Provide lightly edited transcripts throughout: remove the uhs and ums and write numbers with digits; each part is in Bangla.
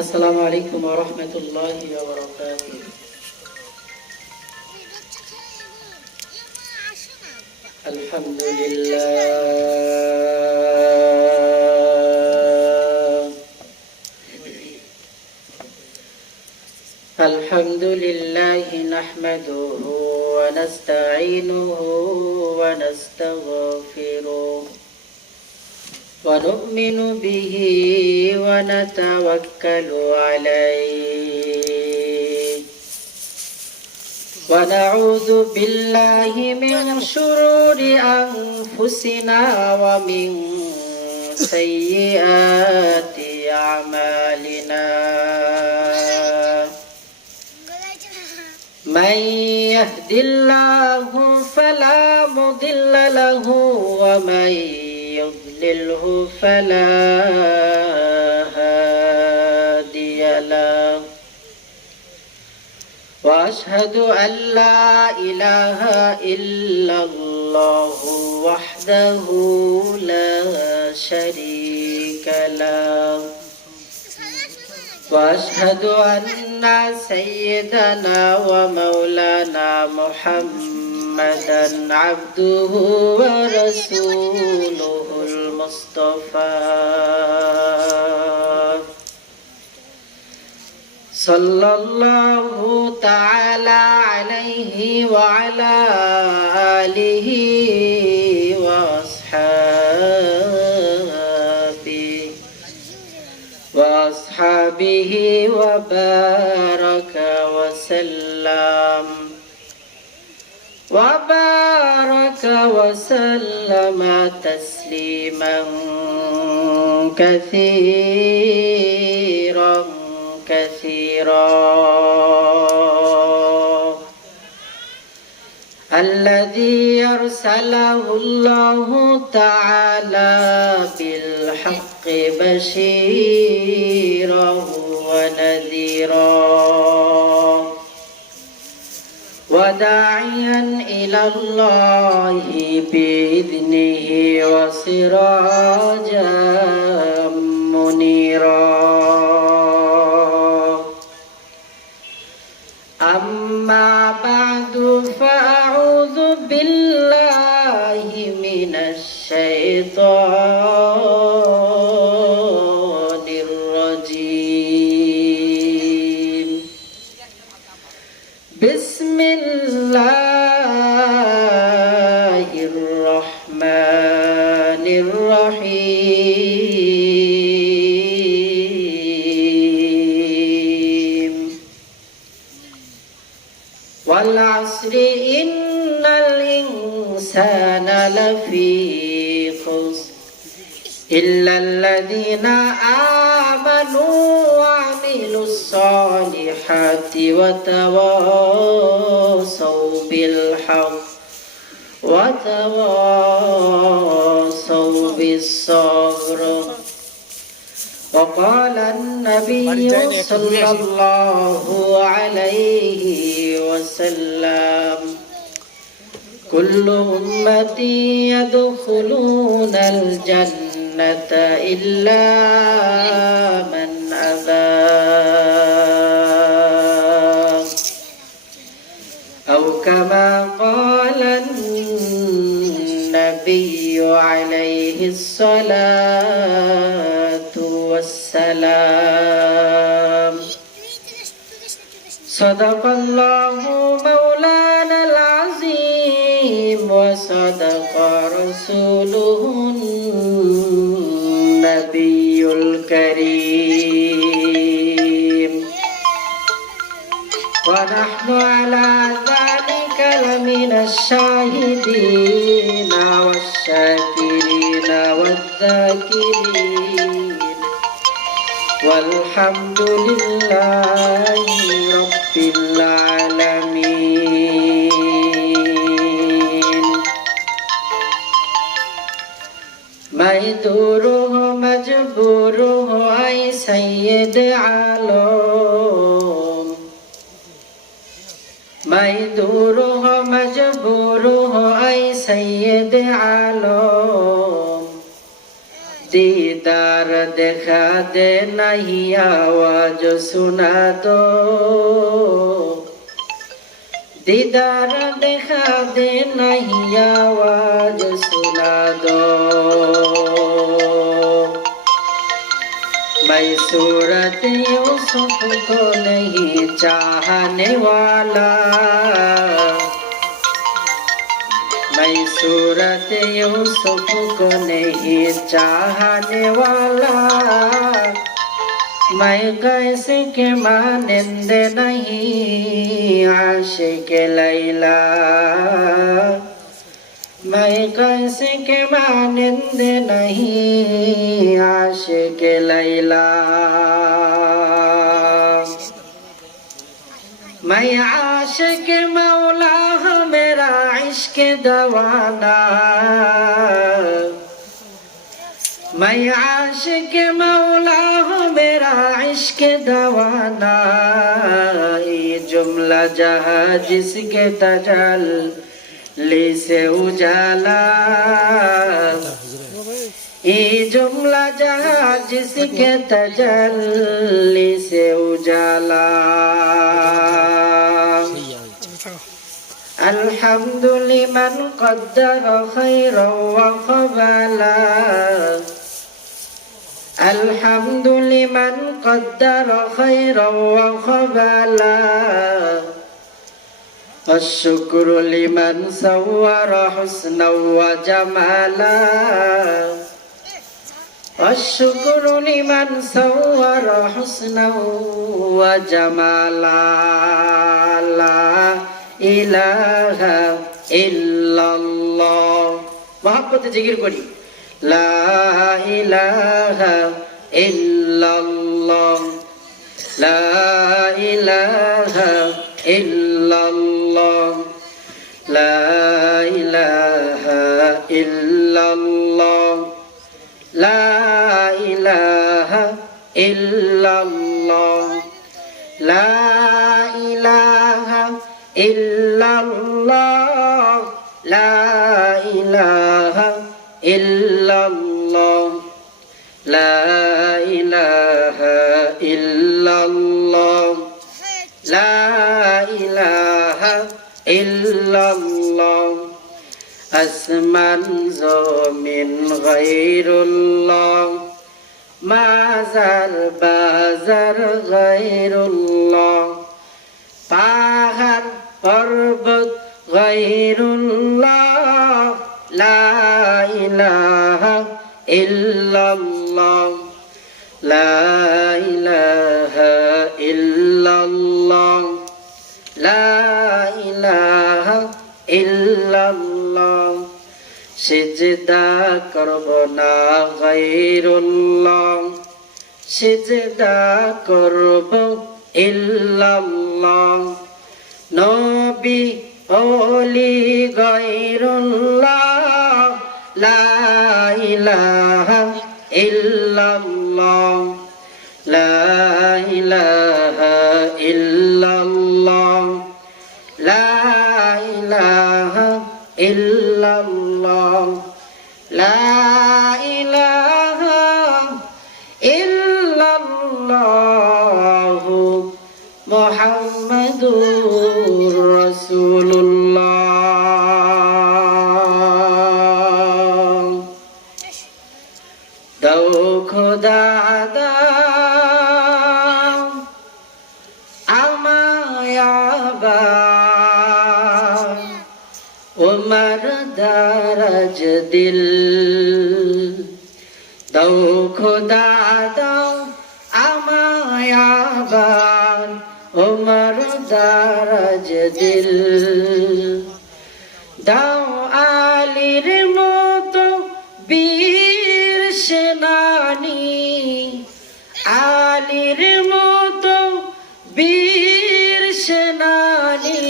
আসসালামু আলাইকুম ওয়া রাহমাতুল্লাহি ওয়া বারাকাতুহু। আলহামদুলিল্লাহি নাহমাদুহু ওয়া নাস্তাঈনুহু ওয়া নাস্তাগফিরুহ ওয়া নু'মিনু বিহি ওয়া নাতাওয়াক্কালু আলাইহি ওয়া নাউযু বিল্লাহি মিন শুরুরি আনফুসিনা ওয়া মিন সাইয়্যাতি আ'মালিনা। من يهد الله فلا مضل له ومن يضلله فلا هادي له وأشهد أن لا إله إلا الله وحده لا شريك له وأشهد أن سيدنا ومولانا محمدا عبده ورسوله المصطفى صلى الله تعالى عليه وعلى آله وأصحابه وبارك وسلم تسليما كثيرا الذي أرسله الله تعالى بالحق بشيرا ونذيرا وداعيا إلى الله بإذنه وسراجا منيرا. أما بعد فأعوذ بالله من الشيطان الرجيم. بسم الله الرحمن الرحيم. والعصر إن الإنسان لفي خسر إلا الذين آمنوا وعملوا الصالحات وتواصوا بالحق وتواصوا بالصبر. وقال النبي صلى الله عليه وسلم كل أمتي يدخلون الجنة إلا من أبى أو كما قال النبي عليه الصلاة والسلام. صدق الله مولانا العظيم وصدق رسوله النبي الكريم ونحن على ذلك لمن الشاهدين والشاكرين والذاكرين والحمد لله رب العالمين. ميدوره مجبوره أي سيد عالم ميدوره مجبوره أي سيد عالم ديت दीदार देखा दे नहीं आवाज सुना दो दीदार देखा दे नहीं आवाज सुना दो मैं सूरत यूसुफ को नहीं चाहने वाला मैं सूरत यूसुफ को नहीं चाहने वाला मैं कैसे के मानिंद नहीं आशिक लैला मैं कैसे के मानिंद नहीं आशिक लैला मैं आशिक मौला हूँ मेरा इश्क दवाना मैं आशिक मौला हूँ मेरा इश्क दवाना ये जुमला जहाँ जिसके तजल्ली से उजाला ये जुमला जहाँ जिसके तजल्ली से उजाला الحمد لمن قدر خيرا وقبلا الحمد لمن قدر خيرا وقبلا الشكر لمن صور حسنا وجمالا الشكر لمن صور حسنا وجمالا لا إله إلا الله محبت जिकिर करी لا إله إلا الله لا إله إلا الله لا إله إلا الله لا إله إلا الله لا إله إلا الله لا إله إلا الله لا إله إلا الله لا إله إلا الله আসমান জমিন গায়রুল্লাহ মাজার বাজার গায়রুল্লাহ পাহাড় পর্বত গায়রুল্লাহ লা ইলাহা ইল্লাল্লাহ লা ইলাহা ইল্লাল্লাহ লা ইলাহা ইল্লাল্লাহ সিজদা করব না গায়রুল্লাহ সিজদা করব ইল্লাল্লাহ নবী ওলি গায়রুল্লাহ লা ইলাহা ইল্লাল্লাহ লা ইলাহা ইল্লাল্লাহ লা ইলাহা ইল্লাল্লাহ লা ইলাহা ইল্লাল্লাহ মুহাম্মাদুর রাসূলুল্লাহ দাও খোদা দাও আমায় আবার উমর দারাজ দিল দাও খোদা দাও আমায় আবার উমর দারাজ দিল দাও আলীর মতো বীর সেনানী আলীর মতো বীর সেনানী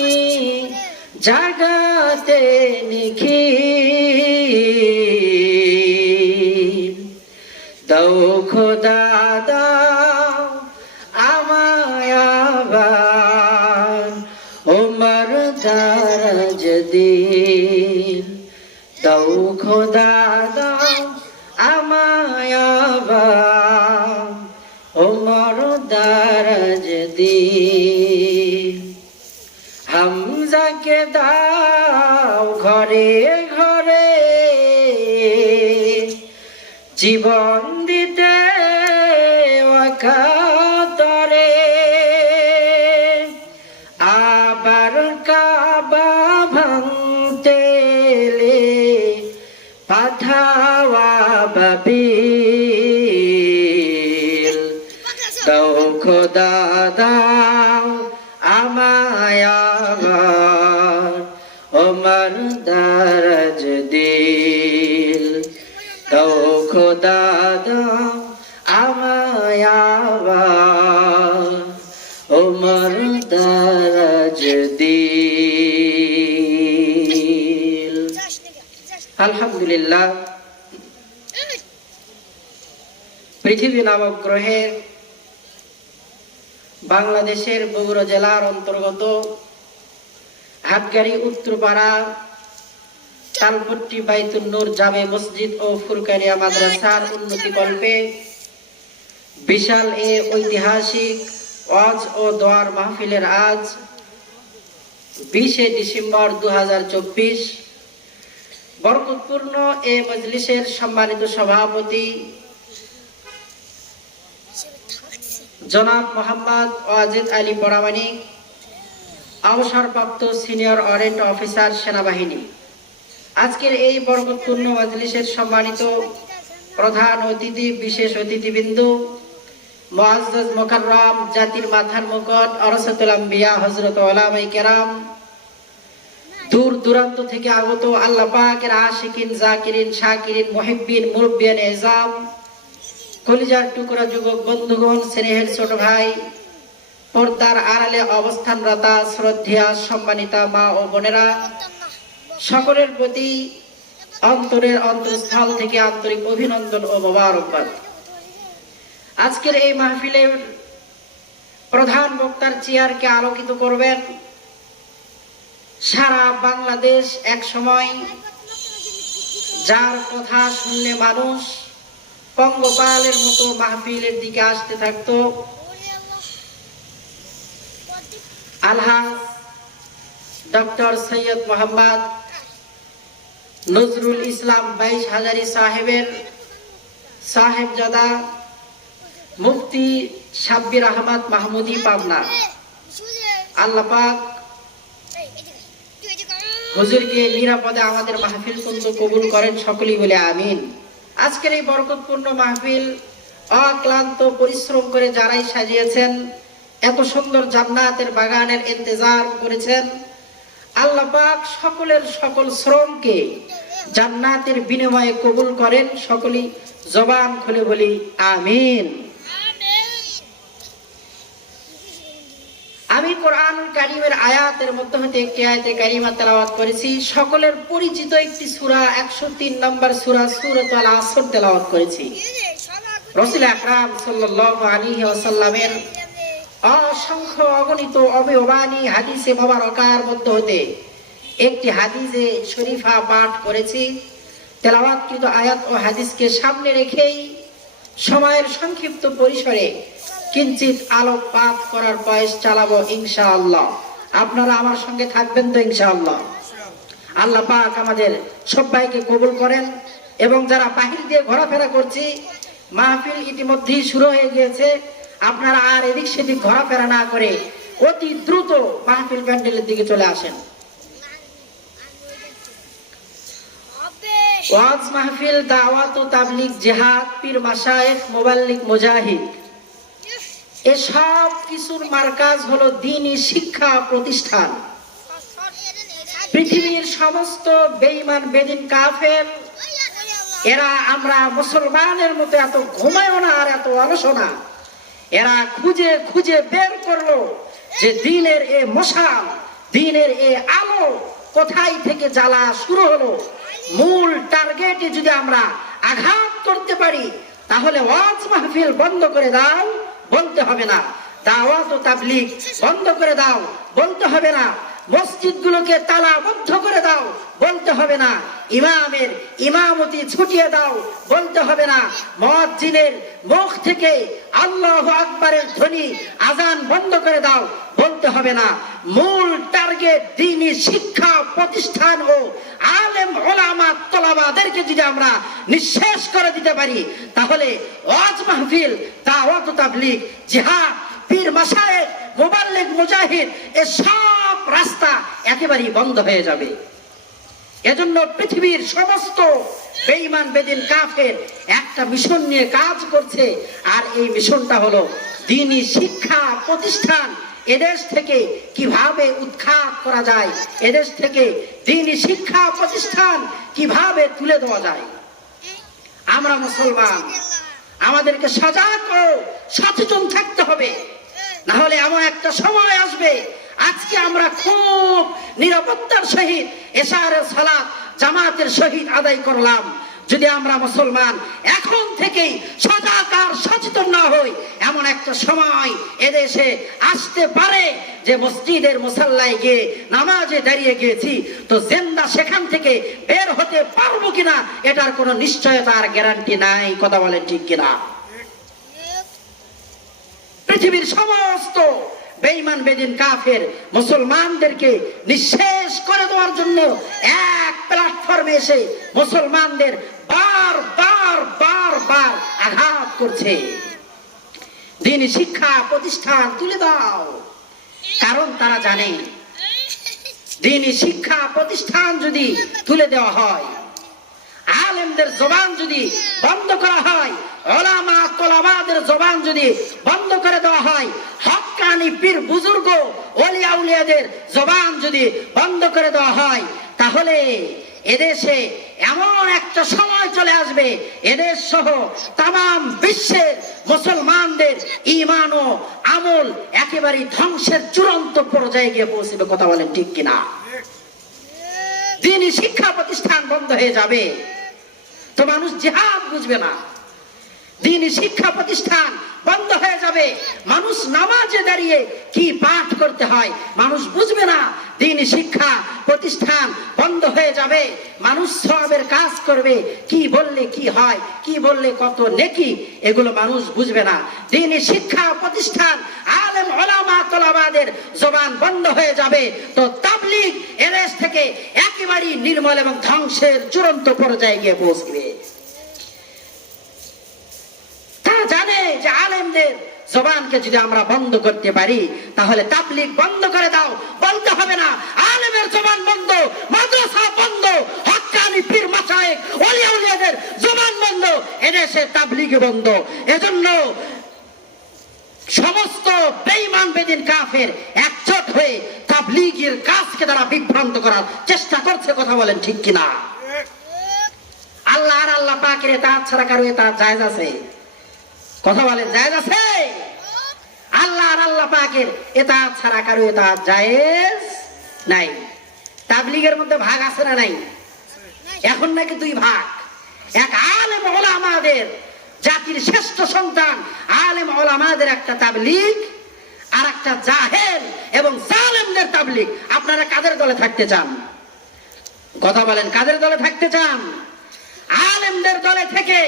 জাগাতে নিখিল দাও খোদা দাও আমায় আবার উমর দারাজ দিল দাও খোদা দাও আমায় আবার দারাজ দিল। হামজাকে দাও ঘরে ঘরে জীবন দিতে অকাতরে। আবার কাবা ভাঙতে পাঠাওয়া বাবিল। দাও খোদা দাও আমায় আবার ওমর দারাজ দিল। দাও খোদা দাও আমায় আবার ওমর দারাজ দিল। আলহামদুলিল্লাহ, পৃথিবী নামক গ্রহের বাংলাদেশের বগুড়া জেলার অন্তর্গত হাটগাড়ি উত্তরপাড়া তালপট্টি বাইতুন নূর জামে মসজিদ ও ফুরকানিয়া মাদ্রাসার উন্নতি কল্পে বিশাল এ ঐতিহাসিক ওয়াজ ও দোয়ার মাহফিলের আজ 20শে ডিসেম্বর 2024 বরকতপূর্ণ এ মজলিসের সম্মানিত সভাপতি জনাব মোহাম্মদ ওয়াজেদ আলী পরামানিক, অবসরপ্রাপ্ত সিনিয়র ওয়ারেন্ট অফিসার সেনাবাহিনী, আজকের এই বরকতপূর্ণ মজলিসের সম্মানিত প্রধান অতিথি, বিশেষ অতিথিবৃন্দ, মুআজ্জাজ মুকাররম জাতির মাথার মুকুট ওরাসাতুল আম্বিয়া হযরত উলামায়ে কেরাম, দূর দূরান্ত থেকে আগত আল্লাহ পাকের আশিকিন, জাকিরিন, শাকিরিন, মুহিব্বিন, মুরব্বিয়ান এজাম, কলিজার টুকরা যুবক বন্ধুগণ, স্নেহের ছোট ভাই, পর্দার আড়ালে অবস্থানরত শ্রদ্ধেয়া সম্মানিতা মা ও বোনেরা, সকলের প্রতি অন্তরের অন্তঃস্থল থেকে আন্তরিক অভিনন্দন ও মোবারকবাদ। আজকের এই মাহফিলের প্রধান বক্তার চেয়ারকে আলোকিত করবেন সারা বাংলাদেশ এক সময় যার কথা শুনলে মানুষ পঙ্গপালের মতো মাহফিলের দিকে আসতে থাকতো, আলহাজ ডক্টর সৈয়দ মোহাম্মদ নজরুল ইসলাম 22 হাজারি সাহেবের সাহেবজাদা মুফতি সাব্বির আহমদ মাহমুদি পাবনা, আল্লাহ পাক হুজুরকে নিরাপদে আমাদের মাহফিল পর্যন্ত কবুল করেন, সকলেই বলে আমিন। আজকের এই বরকতপূর্ণ মাহফিল অক্লান্ত পরিশ্রম করে যারাই সাজিয়েছেন, এত সুন্দর জান্নাতের বাগানের ইন্তজার করেছেন, আল্লাহ পাক সকলের সকল শ্রমকে জান্নাতের বিনিময়ে কবুল করেন, সকলেই জবান খুলে বলি আমিন। আমি কোরআনুল কারীমের আয়াতের মধ্যে হতে একটি আয়াতে কারিমা তেলাওয়াত করেছি। সকলের পরিচিত একটি সূরা 103 নম্বর সূরা সূরাতুল আসর তেলাওয়াত করেছি। রাসূল আকরাম সাল্লাল্লাহু আলাইহি ওয়াসাল্লামের অসংখ্য অগণিত অবয়বানী হাদিসে মোবারকার মধ্যে হতে একটি হাদিসে শরীফা পাঠ করেছি। তেলাওয়াতকৃত আয়াত ও হাদিসকে সামনে রেখেই সময়ের সংক্ষিপ্ত পরিসরে কিঞ্চিত আলোকপাত করার প্রয়াস চালাবো ইনশাআল্লাহ। আপনারা আমার সঙ্গে থাকবেন তো ইনশাআল্লাহ? আল্লাহ পাক আমাদের সবাইকে কবুল করেন। এবং যারা বাহির দিয়ে ঘোরাফেরা করছি, মাহফিল ইতিমধ্যেই শুরু হয়ে গিয়েছে, আপনারা আর এদিক সেদিক ঘোরাফেরা না করে অতি দ্রুত মাহফিল প্যান্ডেলের দিকে চলে আসেন। ওয়াজ মাহফিল, দাওয়াত ও তাবলীগ, জিহাদ, পীর মাশায়েখ, মুবাল্লিগ, মুজাহিদ, এসব কিছুর মার্কাজ হলো দ্বীনি শিক্ষা প্রতিষ্ঠান। পৃথিবীর সমস্ত বেঈমান বেদিন কাফের এরা আমরা মুসলমানের মতো এত ঘুমায়ও না আর এত অলস না। এরা খুঁজে খুঁজে বের করলো যে দ্বীনের এ মশাল, দ্বীনের এ আলো কোথায় থেকে জ্বালা শুরু হলো। মূল টার্গেটে যদি আমরা আঘাত করতে পারি, তাহলে ওয়াজ মাহফিল বন্ধ করে দাও বলতে হবে না, দাওয়াত ও তাবলীগ বন্ধ করে দাও বলতে হবে না, মসজিদগুলোকে তালাবদ্ধ করে দাও বলতে হবে না, ইমামের ইমামতি ছুটিয়ে দাও বলতে হবে না, মুয়াজ্জিনের মুখ থেকে আল্লাহু আকবারের ধ্বনি আজান বন্ধ করে দাও বলতে হবে না। মূল টার্গেট দ্বীনি শিক্ষা প্রতিষ্ঠান ও আলেম ওলামা তোলাবাদেরকে যদি আমরা নিঃশেষ করে দিতে পারি, তাহলে ওয়াজ মাহফিল, দাওয়াত ও তাবলীগ, জিহাদ, পীর মাশায়েখ, মুবাল্লিগ, মুজাহিদ এ সব রাস্তা একেবারেই বন্ধ হয়ে যাবে। এজন্য পৃথিবীর সমস্ত বেঈমান বেদিন কাফের একটা মিশন নিয়ে কাজ করছে, আর এই মিশনটা হলো দ্বীনি শিক্ষা প্রতিষ্ঠান এদেশ থেকে কিভাবে উৎখাত করা যায়, এদেশ থেকে দ্বীনি শিক্ষা প্রতিষ্ঠান কিভাবে তুলে দেওয়া যায়। আমরা মুসলমান, আমাদেরকে সজাগ ও সচেতন থাকতে হবে, না হলে এমন একটা সময় আসবে, আজকে আমরা খুব নিরাপত্তার সহিত এশারের সালাত জামাতের সহিত আদায় করলাম, যদি আমরা মুসলমান এখন থেকেই সজাগ আর সচেতন না হই, এমন একটা সময় এদেশে আসতে পারে যে মসজিদের মুসাল্লায় গিয়ে নামাজে দাঁড়িয়ে গিয়েছি তো জিন্দা সেখান থেকে বের হতে পারবো কিনা এটার কোনো নিশ্চয়তা আর গ্যারান্টি নাই। কথা বলেন ঠিক কিনা? পৃথিবীর সমস্ত বেঈমান বেদিন কাফের মুসলমানদেরকে নিঃশেষ করে দেওয়ার জন্য এক প্ল্যাটফর্মে এসে মুসলমানদের বারবার আঘাত করছে। দ্বীনি শিক্ষা প্রতিষ্ঠান তুলে দাও, কারণ তারা জানে দ্বীনি শিক্ষা প্রতিষ্ঠান যদি তুলে দেওয়া হয়, আলেমদের জবান যদি বন্ধ করা হয়, ওলামা তোলাবাদের জবান যদি বন্ধ করে দেওয়া হয়, হক্কানি পীর বুজুর্গ ওলিয়া উলিয়াদের জবান যদি বন্ধ করে দেওয়া হয়, তাহলে এদেশে এমন একটা সময় চলে আসবে, এদেশ সহ তাম বিশ্বের মুসলমানদের ঈমান ও আমল একেবারে ধ্বংসের চূড়ান্ত পর্যায়ে গিয়ে পৌঁছবে। কথা বলেন ঠিক কিনা? দ্বীনি শিক্ষা প্রতিষ্ঠান বন্ধ হয়ে যাবে তো মানুষ জিহাদ বুঝবে না, দ্বীনি শিক্ষা প্রতিষ্ঠান বন্ধ হয়ে যাবে, মানুষ নামাজে দাঁড়িয়ে কি পাঠ করতে হয় মানুষ বুঝবে না, দ্বীনি শিক্ষা প্রতিষ্ঠান বন্ধ হয়ে যাবে, মানুষ সওয়াবের কাজ করবে, কি বললে কি হয়, কি বললে কত নেকি, এগুলো মানুষ বুঝবে না। দ্বীনি শিক্ষা প্রতিষ্ঠান আলেম ওলামা তোলাবাদের জবান বন্ধ হয়ে যাবে তো তাবলীগ এদেশ থেকে একেবারেই নির্মল এবং ধ্বংসের চূড়ান্ত পর্যায়ে গিয়ে পৌঁছবে। জানে যে আলেমদের জবানকে যদি আমরা বন্ধ করতে পারি তাহলে তাবলীগ বন্ধ করে দাও বলতে হবে না, আলেমের জবান বন্ধ, মাদ্রাসা বন্ধ, হক্কানি পীর মাশায়েখ ওলিয়া উলিয়াদের জবান বন্ধ, এদেশে তাবলীগ বন্ধ। এজন্য সমস্ত বেঈমান বেদিন কাফের একজোট হয়ে তাবলীগের কাজকে তারা বিভ্রান্ত করার চেষ্টা করছে। কথা বলেন ঠিক কিনা? আল্লাহ আর আল্লাহ পাকের ইতাআত ছাড়া কারো ইতাআত জায়েজ আছে? কথা বলেন জায়েজ আছে? আল্লাহ আর আল্লাহ পাকের ইতাআত ছাড়া কারো ইতাআত জায়েজ নাই। তাবলীগের মধ্যে ভাগ আছে না নাই? এখন নাকি দুই ভাগ, এক আলেম ওলামাদের জাতির শ্রেষ্ঠ সন্তান আলেম ওলামাদের একটা তাবলীগ, আর একটা জাহেল এবং জালেমদের তাবলীগ। আপনারা কাদের দলে থাকতে চান? কথা বলেন, কাদের দলে থাকতে চান? আলেমদের দলে থেকে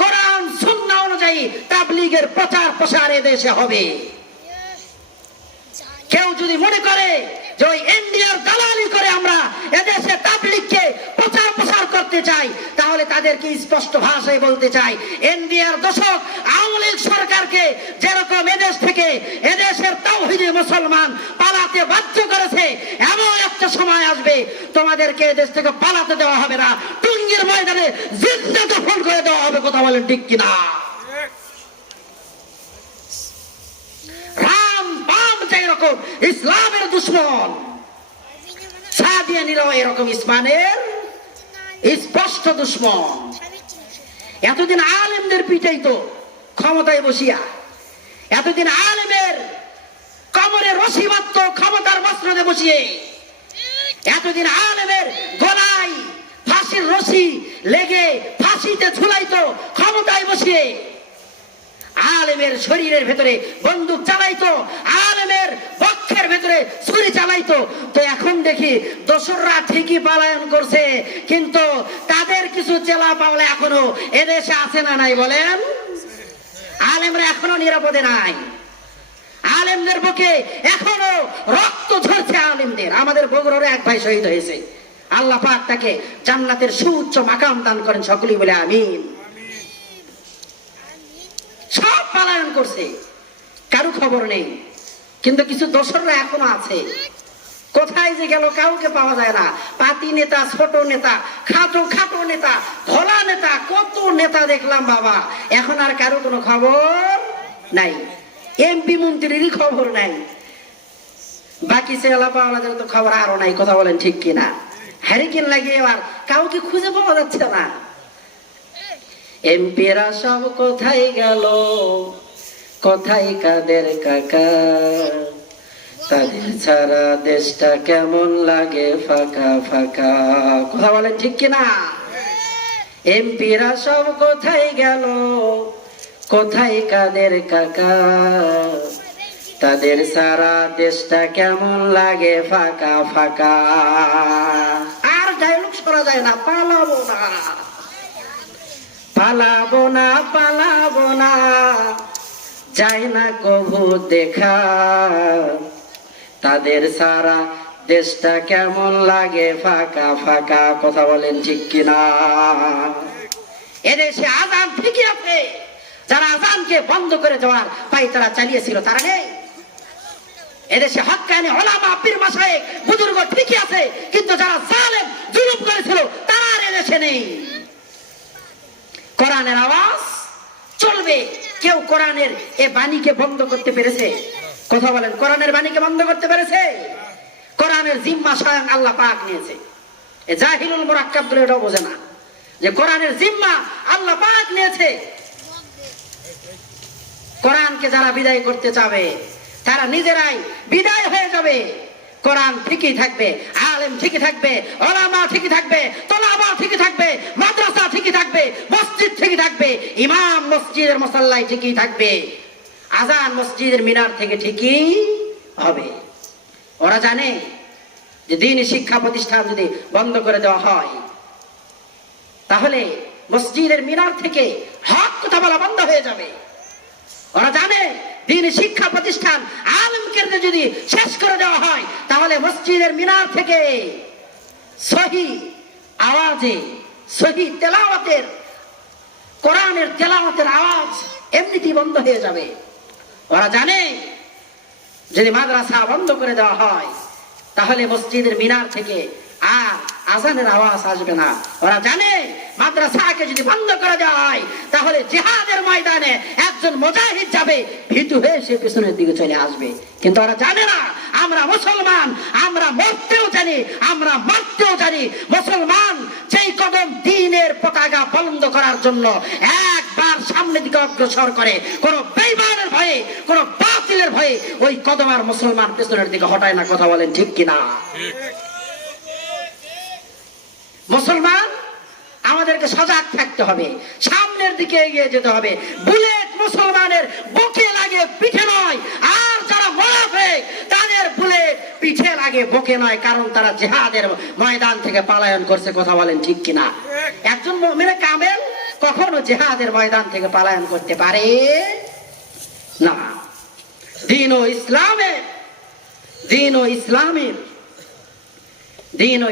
কোরআন সুন্নাহ অনুযায়ী তাবলীগের প্রচার প্রসার এদেশে হবে। কেউ যদি মনে করে যে ওই ইন্ডিয়ার দালালি করে আমরা এদেশে তাবলীগকে প্রচার প্রসার করতে চাই, তাহলে তাদেরকে স্পষ্ট ভাষায় বলতে চাই, ইন্ডিয়ার দশক আওয়ামী লীগ সরকারকে যেরকম এদেশ থেকে এদেশের তাওহীদি মুসলমান পালাতে বাধ্য করেছে, এমন একটা সময় আসবে তোমাদেরকে এদেশ থেকে পালাতে দেওয়া হবে না, টুঙ্গির ময়দানে জিন্দা দফন করে দেওয়া হবে। কথা বলেন ঠিক কিনা? এরকম ইসলামের দুশ্মন, সাদিয়ানীরাও এরকম ইসলামের স্পষ্ট দুশ্মন। এতদিন আলেমদের পিটাইতো ক্ষমতায় বসিয়া, এতদিন আলেমের কমরে রশি বাঁধত ক্ষমতার মসনদে বসিয়ে, এতদিন আলেমের গলায় ফাঁসির রশি লেগে ফাঁসিতে ঝুলাইতো ক্ষমতায় বসিয়ে, আলেমের শরীরের ভেতরে বন্দুক চালাইতো, আলেমের বক্ষের ভেতরে ছুরি চালাইতো। তো এখন দেখি দোসররা ঠিকই পলায়ন করছে, কিন্তু তাদের কিছু চেলা পাওলা এখনো এদেশে আছে না নাই বলেন? আলেমরা এখনো নিরাপদে নাই। আলেমদের বুকে এখনো রক্ত ঝরছে আলেমদের। আমাদের বগুড়ার এক ভাই শহীদ হয়েছে, আল্লাহ পাক তাকে জান্নাতের সুউচ্চ মাকাম দান করেন, সকলেই বলে আমিন। সব পালায়ন করছে, কারো খবর নেই, কিন্তু কিছু দোসররা এখনো আছে। কোথায় যে গেল কাউকে পাওয়া যায় না। পাতি নেতা, ছোট নেতা, খাটো খাটো নেতা, ধলা নেতা, কত নেতা দেখলাম বাবা, এখন আর কারো কোনো খবর নাই। এমপি মন্ত্রীরই খবর নাই, বাকি সেলা পাওয়ালাদের তো খবর আরো নাই। কথা বলেন ঠিক কিনা? হ্যারিকেন লাগিয়ে আর কাউকে খুঁজে পাওয়া যাচ্ছে না। এমপিরা সব কোথায় গেল, কোথায় কাদের কাকা, তাদের ছাড়া দেশটা কেমন লাগে ফাঁকা ফাঁকা। কথা বলেন ঠিক কিনা? এমপিরা সব কোথায় গেল, কোথায় কাদের কাকা, তাদের সারা দেশটা কেমন লাগে ফাঁকা ফাঁকা। আর ডায়লগ শোনা যায় না, পালাবো না পালাবো না পালাবো না, যায় না কভু দেখা, তাদের সারা দেশটা কেমন লাগে ফাঁকা ফাঁকা। কথা বলেন ঠিক কিনা? এদেশে আজান ঠিকই আছে, যারা আজানকে বন্ধ করে দেওয়ার পায়তারা চালিয়েছিল তারা নেই। এদেশে হক্কানি ওলামা পীর মাশায়েখ বুজুর্গ ঠিকই আছে, কিন্তু যারা জালেম জুলুম করেছিল তারা আর এদেশে নেই। কোরআনের আওয়াজ চলবে। কেউ কোরআনের এ বাণীকে বন্ধ করতে পেরেছে? কথা বলেন, কোরআনের বাণীকে বন্ধ করতে পেরেছে? কোরআনের জিম্মা স্বয়ং আল্লাহ পাক নিয়েছে। এ জাহিলুল মুরাক্কাবগুলো এটাও বোঝে না যে কোরআনের জিম্মা আল্লাহ পাক নিয়েছে। কোরআনকে যারা বিদায় করতে চাবে তারা নিজেরাই বিদায় হয়ে যাবে। কোরআন ঠিকই থাকবে, আলেম ঠিকই থাকবে, ওলামা ঠিকই থাকবে, তোলাবা ঠিকই থাকবে, মাদ্রাসা ঠিকই থাকবে, মসজিদ ঠিকই থাকবে, ইমাম মসজিদের মুসাল্লায় ঠিকই থাকবে, আজান মসজিদের মিনার থেকে ঠিকই হবে। ওরা জানে যে দ্বীনি শিক্ষা প্রতিষ্ঠান যদি বন্ধ করে দেওয়া হয় তাহলে মসজিদের মিনার থেকে হক কথা বলা বন্ধ হয়ে যাবে। ওরা জানে দ্বীনি শিক্ষা প্রতিষ্ঠান আলেমকে যদি শেষ করে দেওয়া হয় তাহলে মসজিদের মিনার থেকে সহি আওয়াজে, সহি তেলাওয়াতের, কোরআনের তেলাওয়াতের আওয়াজ এমনিতেই বন্ধ হয়ে যাবে। ওরা জানে যদি মাদ্রাসা বন্ধ করে দেওয়া হয় তাহলে মসজিদের মিনার থেকে আর আজানের আওয়াজ আসবে না। ওরা জানে মাদ্রাসাকে যদি বন্ধ করে দেওয়া হয় তাহলে জিহাদের ময়দানে একজন মুজাহিদ যাবে, ভীতু হয়ে সে পেছনের দিকে চলে আসবে। কিন্তু ওরা জানে না আমরা মুসলমান, আমরা মরতেও জানি, আমরা মারতেও জানি। মুসলমান যেই কদম দ্বীনের পতাকা বন্ধ করার জন্য একবার সামনের দিকে অগ্রসর করে, কোন বেঈমানের ভয়ে, কোন বাতিলের ভয়ে ওই কদম আর মুসলমান পেছনের দিকে হটায় না। কথা বলেন ঠিক কিনা? মুসলমান আমাদেরকে সজাগ থাকতে হবে, সামনের দিকে এগিয়ে যেতে হবে। বুলেট মুসলমানের বুকে লাগে, পিঠে নয়। আর যারা মুনাফিক তাদের বুলেট পিঠে লাগে, বুকে নয়, কারণ তারা জিহাদের ময়দান থেকে পলায়ন করছে। কথা বলেন ঠিক কিনা? একজন মুমিনে কামেল কখনো জিহাদের ময়দান থেকে পলায়ন করতে পারে না। দ্বীন ও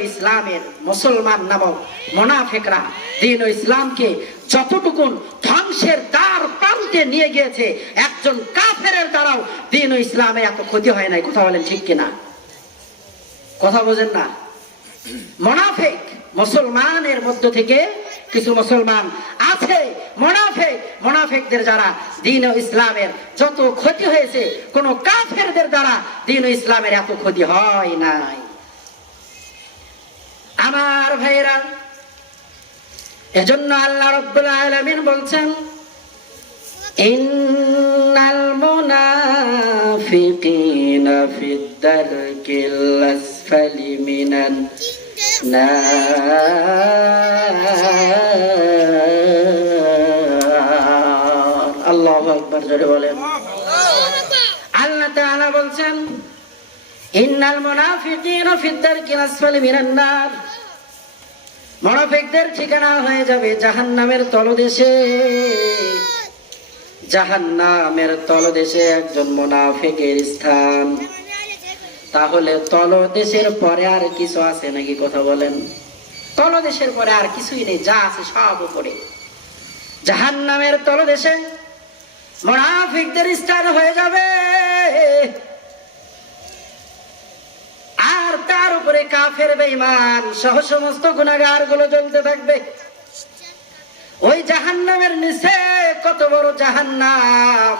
ইসলামের মুসলমান নামক মুনাফিকরা দ্বীন ও ইসলামকে যতটুকু ধ্বংসের দ্বার প্রান্তে নিয়ে গিয়েছে, একজন কাফেরের দ্বারাও দ্বীন ও ইসলামে এত ক্ষতি হয় নাই। কথা বলেন ঠিক কিনা? কথা বোঝেন না? মুনাফিক মুসলমানের মধ্য থেকে কিছু মুসলমান আছে মুনাফিকদের যারা দ্বীন ও ইসলামের যত ক্ষতি হয়েছে, কোন কাফেরদের দ্বারা দ্বীন ও ইসলামের এত ক্ষতি হয় নাই। আমার ভাইরা, এজন্য আল্লাহ রাব্বুল আলামিন বলছেন ইন্নাল মুনাফিকিনা ফিদ দারকিল আসফালি মিনান নার। আল্লাহু আকবার, জোরে বলেন। আল্লাহ তাআলা বলছেন ইন্নাল মুনাফিকিনা ফিদ দারকিল আসফালি মিনান নার, মুনাফিকদের ঠিকানা হয়ে যাবে জাহান্নামের তলদেশে। জাহান্নামের তলদেশে একজন মুনাফিকের স্থান। তাহলে তলদেশের পরে আর কিছু আছে নাকি? কথা বলেন। তলদেশের পরে আর কিছুই নেই, যা আছে সব উপরে। জাহান্নামের তলদেশে মুনাফিকদের স্থান হয়ে যাবে, আর তার উপরে কাফের বেঈমান সহ সমস্ত গুনাহগার গুলো জ্বলতে থাকবে। ওই জাহান্নামের নিচে কত বড় জাহান্নাম,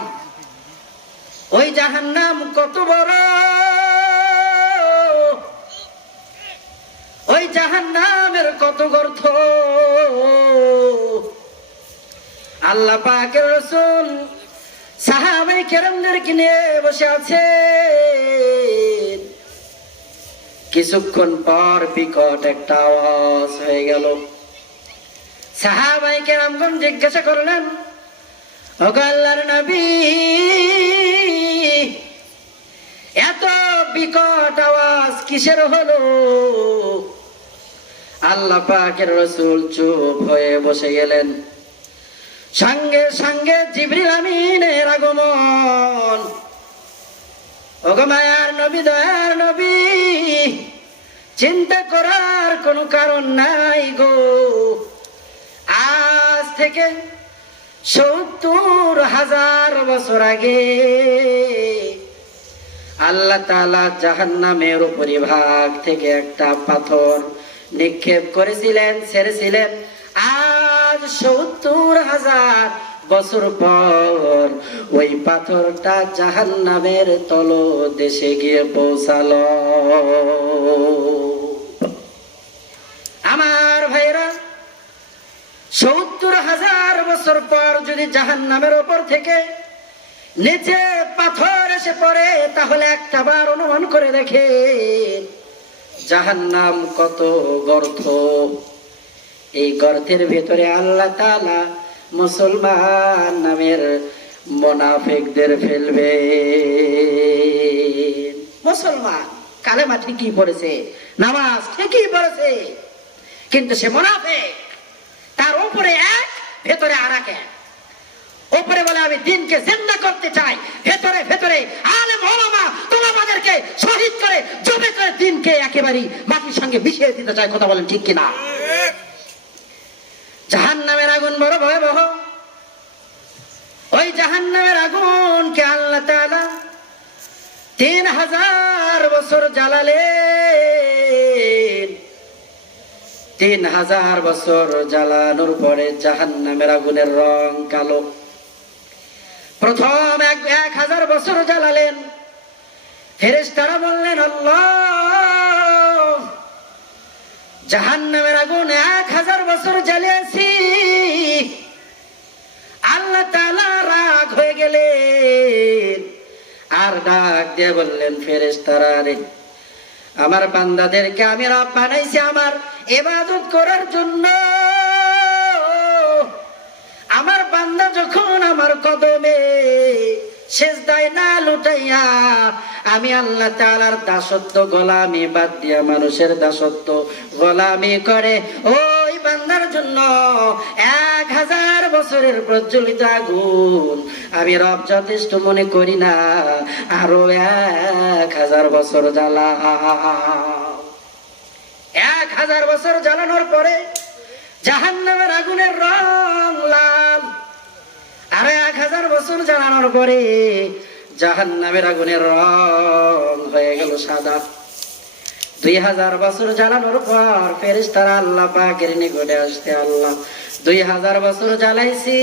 ওই জাহান্নাম কত বড়, ওই জাহান্নামের কত গর্ত। আল্লাহ পাকের রাসূল সাহাবায়ে কেরামদেরকে নিয়ে বসে আছেন। কিছুক্ষণ পর বিকট একটা আওয়াজ হয়ে গেল। সাহাবায়ে কেরামগণ জিজ্ঞাসা করলেন, ওগো আল্লাহর নবী, এত বিকট আওয়াজ কিসের হলো? আল্লাহ পাকের রাসূল চুপ হয়ে বসে গেলেন। সঙ্গে সঙ্গে জিবরিল আমিনের আগমন। ওগো মায়ার নবী, দয়ার নবী, চিন্তা করার কোনো কারণ নাই গো। আজ থেকে ৭০,০০০ বছর আগে আল্লাহ তাআলা জাহান্নামের উপরিভাগ থেকে একটা পাথর নিক্ষেপ করেছিলেন, ছেড়েছিলেন। আজ ৭০,০০০ বছর পর ওই পাথরটা জাহান্নামের তলদেশে গিয়ে পৌঁছালো। আমার ভাইরা, ৭০,০০০ বছর পর যদি জাহান্নামের উপর থেকে নিচে পাথর এসে পড়ে, তাহলে একটা বার অনুমান করে দেখে জাহান্নাম কত গর্ত। এই গর্তের ভেতরে আল্লাহ তাআলা মুসলমান নামের মুনাফিকদের ফেলবে। মুসলমান কালেমা ঠিকই পড়েছে, নামাজ ঠিকই পড়েছে, কিন্তু সে মুনাফিক। তার উপরে এক, ভেতরে আর এক। উপরে বলে আমি দিনকে জিন্দা করতে চাই, ভেতরে ভেতরে আলেম ওলামা তোমাদেরকে শহীদ করে জবে করে দিনকে একেবারে মাটির সঙ্গে মিশিয়ে দিতে চায়। কথা বলেন ঠিক কিনা? জাহান্নামের আগুন বড় ভয়াবহ। ওই জাহান্নামের আগুনকে আল্লাহ তাআলা ৩০০০ বছর জ্বালালেন। ৩০০০ বছর জ্বালানোর পরে জাহান্নামের আগুনের রং কালো। প্রথম ১০০০ বছর জ্বালালেন। ফেরেশতারা বললেন, আল্লাহ, জাহান্নামের আগুন ১০০০ বছর জ্বালিয়েছি। আল্লাহ তাআলা রাগ হয়ে গেলেন, আর ডাক দিয়ে বললেন, ফেরেশতারা রে, আমার বান্দাদেরকে আমি রব বানাইছি আমার ইবাদত করার জন্য। আমার বান্দা যখন আমার কদমে সেজদায় না লুটাইয়া আমি আল্লাহ তাআলার দাসত্ব গোলামি বাদ দিয়া মানুষের দাসত্ব গোলামি করে, ওই বান্দার জন্য ১০০০ বছরের প্রজ্বলিত আগুন আমি রব যথেষ্ট মনে করি না, আরো ১০০০ বছর জ্বালা। ১০০০ বছর জ্বালানোর পরে জাহান্নামের আগুনের রং লাল। আর ১০০০ বছর জ্বালানোর পরে জাহান্নামের আগুনের রং হয়ে গেল সাদা। ২০০০ বছর জ্বালানোর পর ফেরেশতারা আল্লাহ পাকের নিকটে আসতে, আল্লাহ ২০০০ বছর জ্বালাইছি।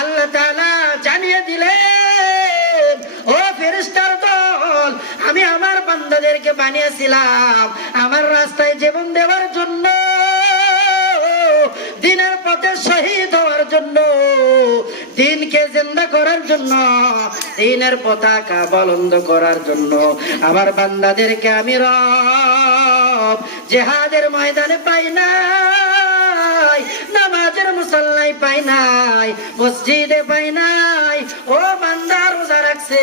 আল্লাহ তাআলা জানিয়ে দিলেন, ও ফেরেশতার দল, আমি আমার বান্দাদেরকে বানিয়েছিলাম আমার রাস্তায় জীবন দেওয়ার জন্য, দিনের পথে শহীদ হওয়ার জন্য, দিনকে জিন্দা করার জন্য, দিনের পতাকা বুলন্দ করার জন্য। আমার বান্দাদেরকে আমি রব জিহাদের ময়দানে পাই নাই, নামাজের মুসাল্লায় পাই নাই, মসজিদে পাই নাই। ও বান্দা রোজা রাখছে,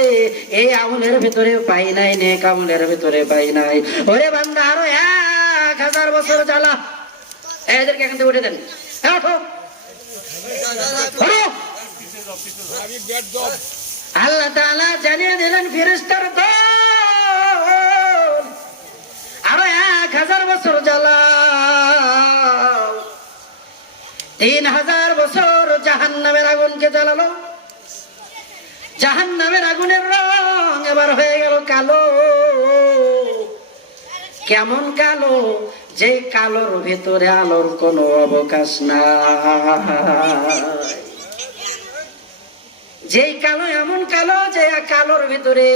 এই আমলের ভিতরে পাই নাই, নেক আমলের ভিতরে পাই নাই। ওরে বান্দা, আরো ১০০০ বছর জ্বালা। এদেরকে এখান থেকে উঠে দেন। আল্লাহ তাআলা জানিয়ে দিলেন ফেরেশতার দল আরো 1000 বছর জ্বালাও। 3000 বছর জাহান্নামের আগুনকে জ্বালালো। জাহান্নামের আগুনের রং এবার হয়ে গেল কালো। কেমন কালো? যে কালোর ভেতরে আলোর কোনো অবকাশ নাই। যেই কালো এমন কালো যে কালোর ভেতরে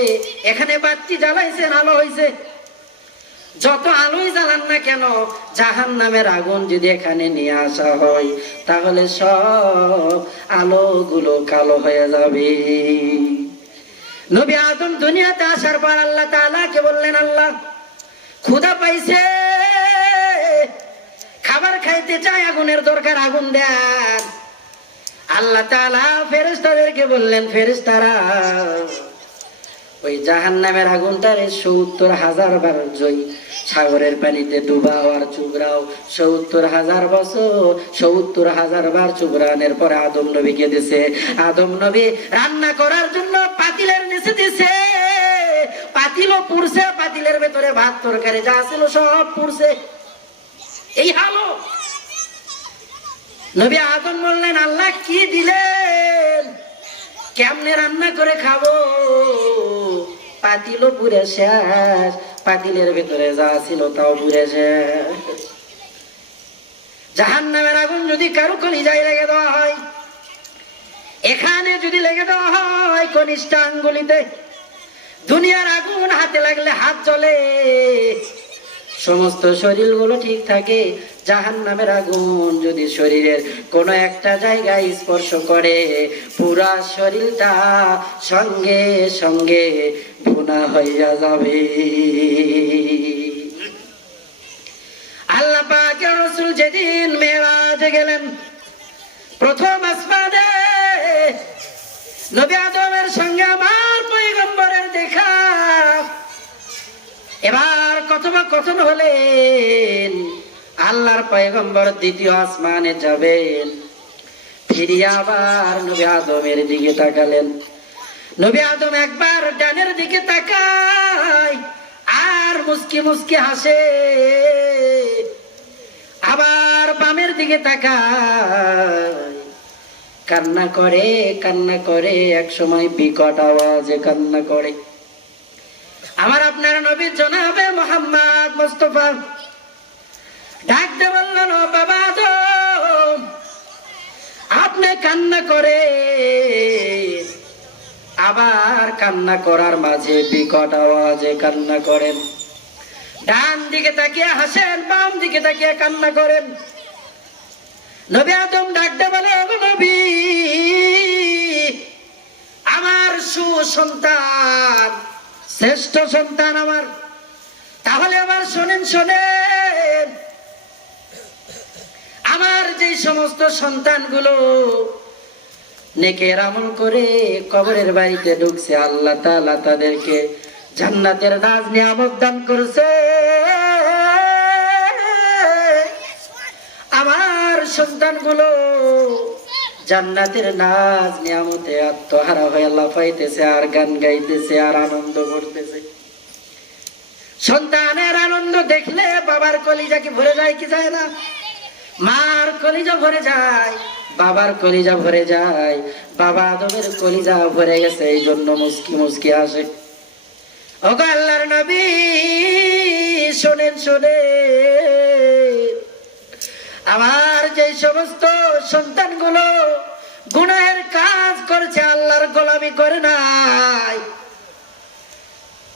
এখানে বাতি জ্বালাইছেন আলো হয়েছে, যত আলোই জ্বালান না কেন জাহান্নামের আগুন যদি এখানে নিয়ে আসা হয় তাহলে সব আলোগুলো কালো হয়ে যাবে। নবী আদম দুনিয়াতে আসার পর আল্লাহ তাআলাকে বললেন, আল্লাহ ক্ষুধা পাইছে, খাবার খাইতে চাই, আগুনের দরকার, আগুন দেন। আল্লাহ তাআলা ফেরেশতাদেরকে বললেন, ফেরেশতারা ওই জাহান্নামের আগুনটারে ৭০,০০০ বার সাগরের পানিতে ডুবাও আর চুবরাও। ৭০,০০০ বছর ৭০,০০০ বার চুবরানের পরে আদম নবীকে দিছে। আদম নবী রান্না করার জন্য পাতিলের নিচে দিছে। পাতিলও পুড়ছে, পাতিলের ভেতরে ভাত তরকারি যা ছিল সব পুড়ছে। এই হালো। নবী আদম বললেন, আল্লাহ কি দিলেন, কেমনে রান্না করে খাবো? পাতিলও পুড়ে শেষ, পাতিলের ভেতরে যা ছিল তাও পুড়ে শেষ। জাহান্নামের আগুন যদি কারো কলিজায় লেগে দেওয়া হয়, এখানে যদি লেগে দেওয়া হয় কনিষ্ঠ আঙ্গুলিতে, দুনিয়ার আগুন হাতে লাগলে হাত জ্বলে, সমস্ত শরীরগুলো ঠিক থাকে। জাহান্নামের আগুন যদি শরীরের কোনো একটা জায়গায় স্পর্শ করে পুরা শরীরটা সঙ্গে সঙ্গে ভুনা হইয়া যাবে। আল্লাহ পাকের রাসূল যেদিন মেরাজে গেলেন, প্রথম আসমানে নবী আদমের সঙ্গে আমার পয়গম্বরের দেখা। এবার কথোপকথন হলেন, আল্লাহর পয়গম্বর দ্বিতীয় আসমানে যাবেন। ফিরিয়ে আবার নবী আদমের দিকে তাকালেন। নবী আদম একবার ডানের দিকে তাকায় আর মুস্কি মুস্কি হাসে, আবার বামের দিকে তাকায় কান্না করে, কান্না করে, এক সময় বিকট আওয়াজে কান্না করে। আমার আপনার নবী জনাবে মুহাম্মদ মুস্তাফা ডাক দিয়ে বললেন, ও বাবা আদম, আপনি কান্না করে, আবার কান্না করার মাঝে বিকট আওয়াজে কান্না করেন। ডান দিকে তাকিয়ে হাসেন, বাম দিকে তাকিয়ে কান্না করেন। নবী আদম ডাক দিয়ে বলে, ও নবী, আমার সুসন্তান, শ্রেষ্ঠ সন্তান আমার, তাহলে আবার শোনেন, শোনেন, আমার যে সমস্ত সন্তানগুলো নেকের আমল করে কবরের বাড়িতে ঢুকছে, আল্লাহ তাআলা তাদেরকে জান্নাতের নাজ নিয়ামত দান করছে। আমার সন্তানগুলো জান্নাতের নাজ নিয়ামতে আত্মহারা হয়ে লাফাইতেছে আর গান গাইতেছে আর আনন্দ করতেছে। সন্তানের আনন্দ দেখলে বাবার কলিজা কি ভরে যায় কি যায় না? মার কলিজা ভরে যায়, বাবার কলিজা ভরে যায়। বাবা আদমের কলিজা ভরে গেছে, এই জন্য মুস্কি মুস্কি আসে। ওগো আল্লাহর নবী, শোনেন, শোনেন, আমার যে সমস্ত সন্তানগুলো গুনাহের কাজ করছে, আল্লাহর গোলামি করে নাই,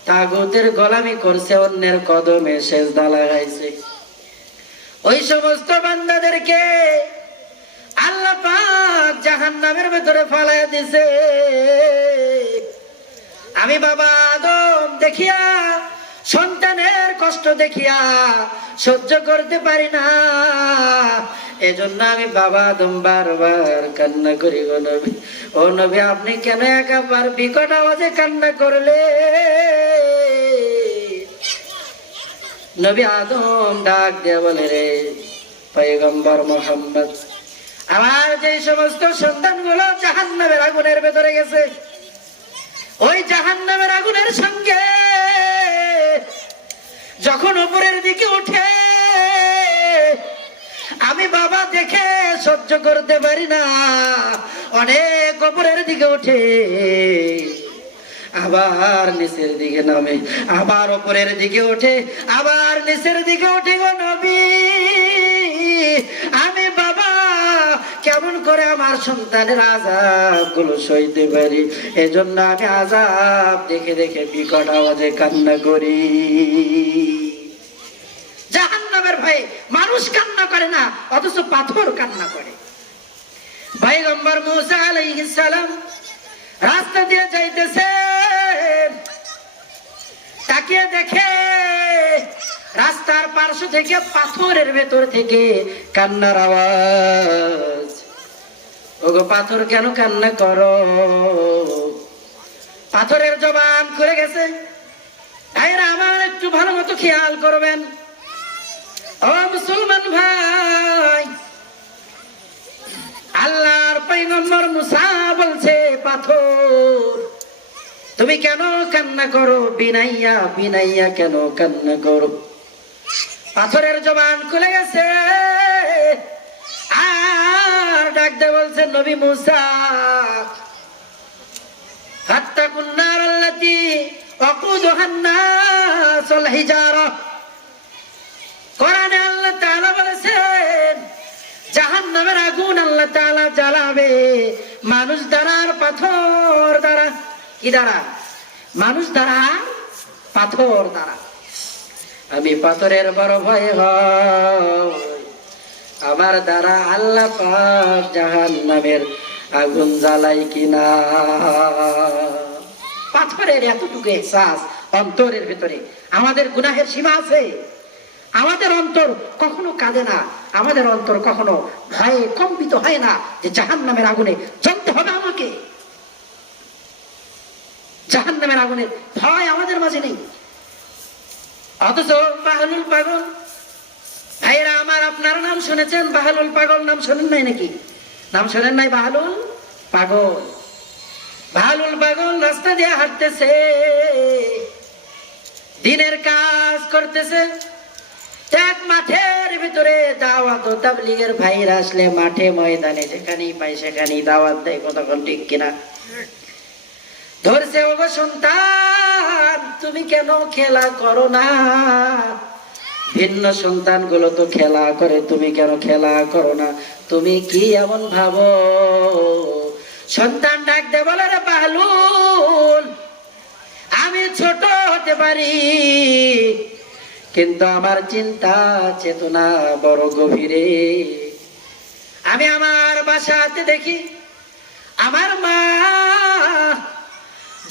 তাগুতের গোলামি করছে, অন্যের কদমে সেজদা লাগাইছে, ওই সমস্ত বান্দাদেরকে আল্লাহ পাক জাহান্নামের ভেতরে ফালাইয়া দিছে। আমি বাবা আদম দেখিয়া, সন্তানের কষ্ট দেখিয়া সহ্য করতে পারি না, এজন্য আমি বাবা আদম বারবার কান্না করি। গো নবী, ও নবী, আপনি কেন একাবার বিকট আওয়াজে কান্না করলে? নবী আদম ডাক দিয়ে বলে, রে পয়গম্বর মুহাম্মদ, আমার যে সমস্ত সন্তানগুলো জাহান্নামের আগুনের ভেতরে গেছে, ওই জাহান্নামের আগুনের সঙ্গে যখন উপরের দিকে উঠে, আমি বাবা দেখে সহ্য করতে পারি না, অনেক উপরের দিকে উঠে আবার নিচের দিকে নামে, আবার উপরের দিকে ওঠে, আবার নিচের দিকে উঠে। গো নবী, আমি বাবা কেমন করে আমার সন্তানের আযাব গুলো সইতে পারি? এজন্য আমি আযাব দেখে দেখে বিকট আওয়াজে কান্না করি। জাহান্নামের ভয়ে মানুষ কান্না করে না, অথচ পাথর কান্না করে। পয়গম্বর মুসা আলাইহিস সালাম রাস্তা দিয়ে যাইতেছে, তাকিয়ে দেখে রাস্তার পার্শ্ব থেকে পাথরের ভেতর থেকে কান্নার আওয়াজ। ওগো পাথর, কেন কান্না করো? পাথরের জবান খুলে গেছে। ভাইরা আমার, একটু ভালো মতো খেয়াল করবেন। ও মুসলমান ভাই, আল্লাহর পয়গম্বর মুসা বলছে, পাথর তুমি কেন কান্না করো? বিনাইয়া বিনাইয়া কেন কান্না করো? পাথরের জবান খুলে গেছে, আর ডাকতে বলছে, নবী মুসা, ফাত্তাকুন নার আল্লাতী ওয়াকুদুহান নাস ওয়াল হিজারা। কোরআনে আল্লাহ তাআলা বলেছেন, জাহান্নামের আগুন আল্লাহ তাআলা জ্বালাবে মানুষ দ্বারা আর পাথর দ্বারা। কি দ্বারা? মানুষ দ্বারা, পাথর দ্বারা। আমি পাথরের বড় ভয় হয়, আমার দ্বারা আল্লাহ পাক জাহান্নামের আগুন জ্বালাই কিনা। পাথরের এতটুকু এহসাস অন্তরের ভিতরে। আমাদের গুনাহের সীমা আছে। আমাদের অন্তর কখনো কাঁদে না, আমাদের অন্তর কখনো ভয়ে কম্পিত হয় না যে জাহান্নামের আগুনে জ্বলতে হবে আমাকে। জাহান্নামের আগুনের ভয় আমাদের মাঝে নেই। অথচ বাহলুল পাগল, ভাইরা আমার, আপনারা নাম শুনেছেন বাহলুল পাগল? নাম শোনেন নাই নাকি? নাম শোনেন নাই? বাহলুল পাগল। বাহলুল পাগল রাস্তা দিয়ে হাঁটতেছে, দিনের কাজ করতেছে। এক মাঠের ভিতরে দাওয়াত ও তাবলীগের ভাইরা আসলে মাঠে ময়দানে যেখানেই পাই সেখানেই দাওয়াত দেয়। কতক্ষণ ঠিক কিনা? ধরছে, ওগো সন্তান, তুমি কেন খেলা করো না? ভিন্ন সন্তান গুলো তো খেলা করে, তুমি কেন খেলা করো না? তুমি কি এমন ভাবো? সন্তান ডাক দে বলে, রে বাহলুল, আমি ছোট হতে পারি, কিন্তু আমার চিন্তা চেতনা বড় গভীরে। আমি আমার বাসাতে দেখি আমার মা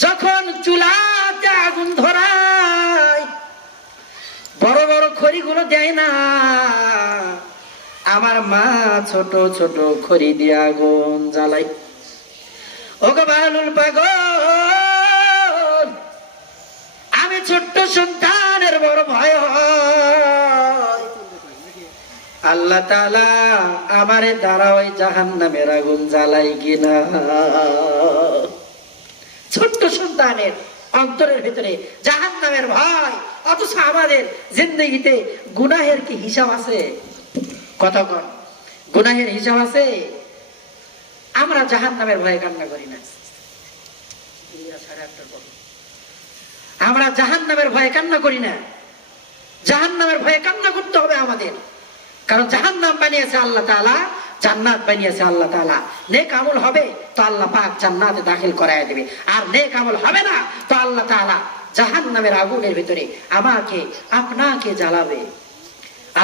যখন চুলাতে আগুন ধরায়, বড় বড় খড়িগুলো দেয় না, আমার মা ছোট ছোট খড়ি দিয়ে আগুন জ্বালাই। ওগো বাহলুল পাগল, আমি ছোট্ট সন্তানের বড় ভয় হয়। আল্লাহ তাআলা আমারে দ্বারা ওই জাহান্নামের আগুন জ্বালাই কিনা। ছোট্ট সন্তানের অন্তরের ভিতরে জাহান্নামের ভয়, অথচ আমাদের জিন্দেগিতে গুনাহের কি হিসাব আছে? কতক্ষণ গুনাহের হিসাব আছে? আমরা জাহান্নামের ভয়ে কান্না করি না। আমরা জাহান্নামের ভয়ে কান্না করি না। জাহান্নামের ভয়ে কান্না করতে হবে আমাদের, কারণ জাহান্নাম বানিয়েছে আল্লাহ তাআলা, জান্নাত বানিয়েছে আল্লাহ তাআলা। নেক আমল হবে তো আল্লাহ পাক জান্নাতে দাখিল করায় দেবে, আর নেক আমল হবে না তো আল্লাহ তাআলা জাহান্নামের আগুনের ভিতরে আমাকে আপনাকে জ্বালাবে।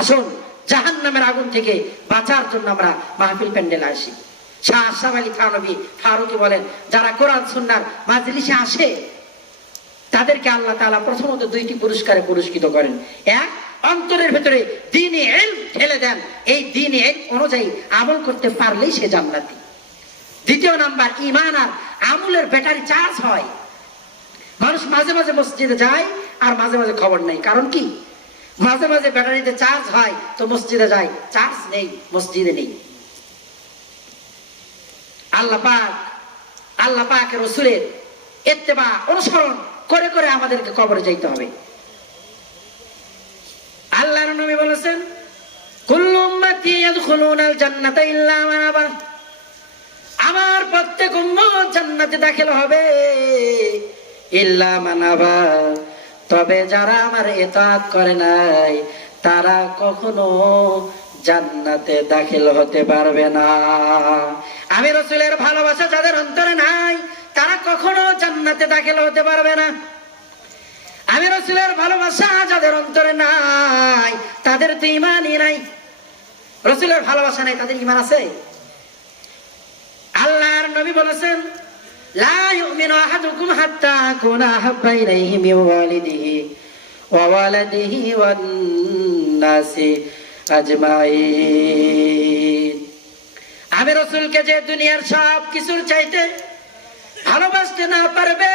আসুন, জাহান্নামের আগুন থেকে বাঁচার জন্য আমরা মাহফিল প্যান্ডেলে আসি। শাহ আশরাফ আলী থানভী ফারুকী বলেন, যারা কোরআন সুন্নাহর মাজলিসে আসে তাদেরকে আল্লাহ তাআলা প্রথমত দুইটি পুরস্কারে পুরস্কৃত করেন। এক, অন্তরের ভেতরে দ্বীনি ইলম ঢেলে দেন, এই দ্বীনি ইলম অনুযায়ী আমল করতে পারলেই সে জান্নাতি। দ্বিতীয় নাম্বার, ঈমান আর আমলের ব্যাটারি চার্জ হয়। মানুষ মাঝে মাঝে মসজিদে যায় আর মাঝে মাঝে খবর নেই। কারণ কি? মাঝে মাঝে ব্যাটারিতে চার্জ হয় তো মসজিদে যায়, চার্জ নেই মসজিদে নেই। আল্লাহ পাকের রাসূলের ইত্তেবা অনুসরণ করে করে আমাদেরকে কবরে যাইতে হবে। আল্লাহর নবী বলেছেন, কুল্লু উম্মতি ইয়াদখুলুনাল জান্নাতা ইল্লা মান আবা, আমার প্রত্যেক উম্মত জান্নাতে দাখিল হবে ইল্লা মান আবা, তবে যারা আমার ইতাআত করে নাই তারা কখনো জান্নাতে দাখিল হতে পারবে না। আমি রাসূলের ভালোবাসা যাদের অন্তরে নাই তারা কখনো জান্নাতে দাখিল হতে পারবে না। আমি রাসূলের ভালোবাসা যাদের অন্তরে নাই তাদের তো ঈমানই নাই। রাসূলের ভালোবাসা নাই, তাদের ঈমান আছে? আল্লাহর নবী বলেছেন, লা ইউমিনু আহাদুকুম হাত্তা আকুনা আহাব্বা ইলাইহি মিন ওয়ালিদিহি ওয়া ওয়ালাদিহি ওয়ান নাসি আজমাইন। আমি রাসূলকে যে দুনিয়ার সব কিছুর চাইতে ভালোবাসতে না পারবে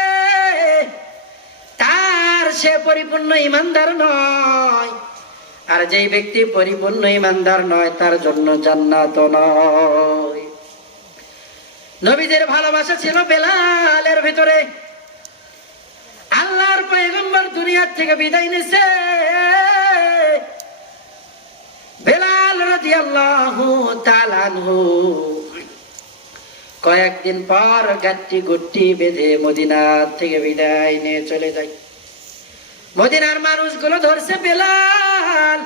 তার সে পরিপূর্ণ ঈমানদার নয়, আর যেই ব্যক্তি পরিপূর্ণ ঈমানদার নয় তার জন্য জান্নাত নয়। নবীদের ভালোবাসা ছিল বেলালের ভিতরে। আল্লাহর পয়গম্বর দুনিয়ার থেকে বিদায় নিছে, বেলাল রাদিয়াল্লাহু তাআলা আনহু কয়েকদিন পর গাট্টি গুট্টি বেঁধে মদিনা থেকে বিদায় নিয়ে চলে যায়। মদিনার মানুষগুলো ধরছে, বেলাল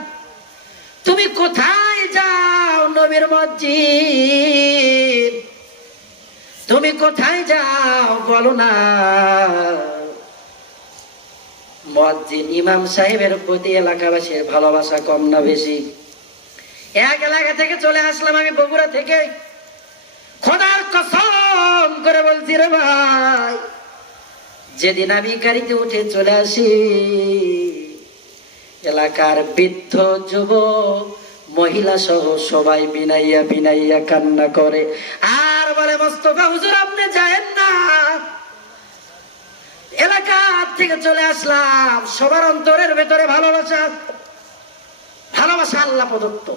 তুমি কোথায় যাও? নবীর মসজিদ, তুমি কোথায় যাও বলো না। মসজিদ ইমাম সাহেবের প্রতি এলাকাবাসীর ভালোবাসা কম না বেশি? এক এলাকা থেকে চলে আসলাম আমি বগুড়া থেকে, খোদার কসম করে বলছি রে ভাই, যেদিন আমি গাড়িতে উঠে চলে আসি এলাকার বৃদ্ধ যুবক মহিলা সহ সবাই বিনাইয়া বিনাইয়া কান্না করে আর বলে, মোস্তফা হুজুর আপনি যায়েন না। এলাকা থেকে চলে আসলাম, সবার অন্তরের ভেতরে ভালোবাসা, ভালোবাসা আল্লাহ প্রদত্ত।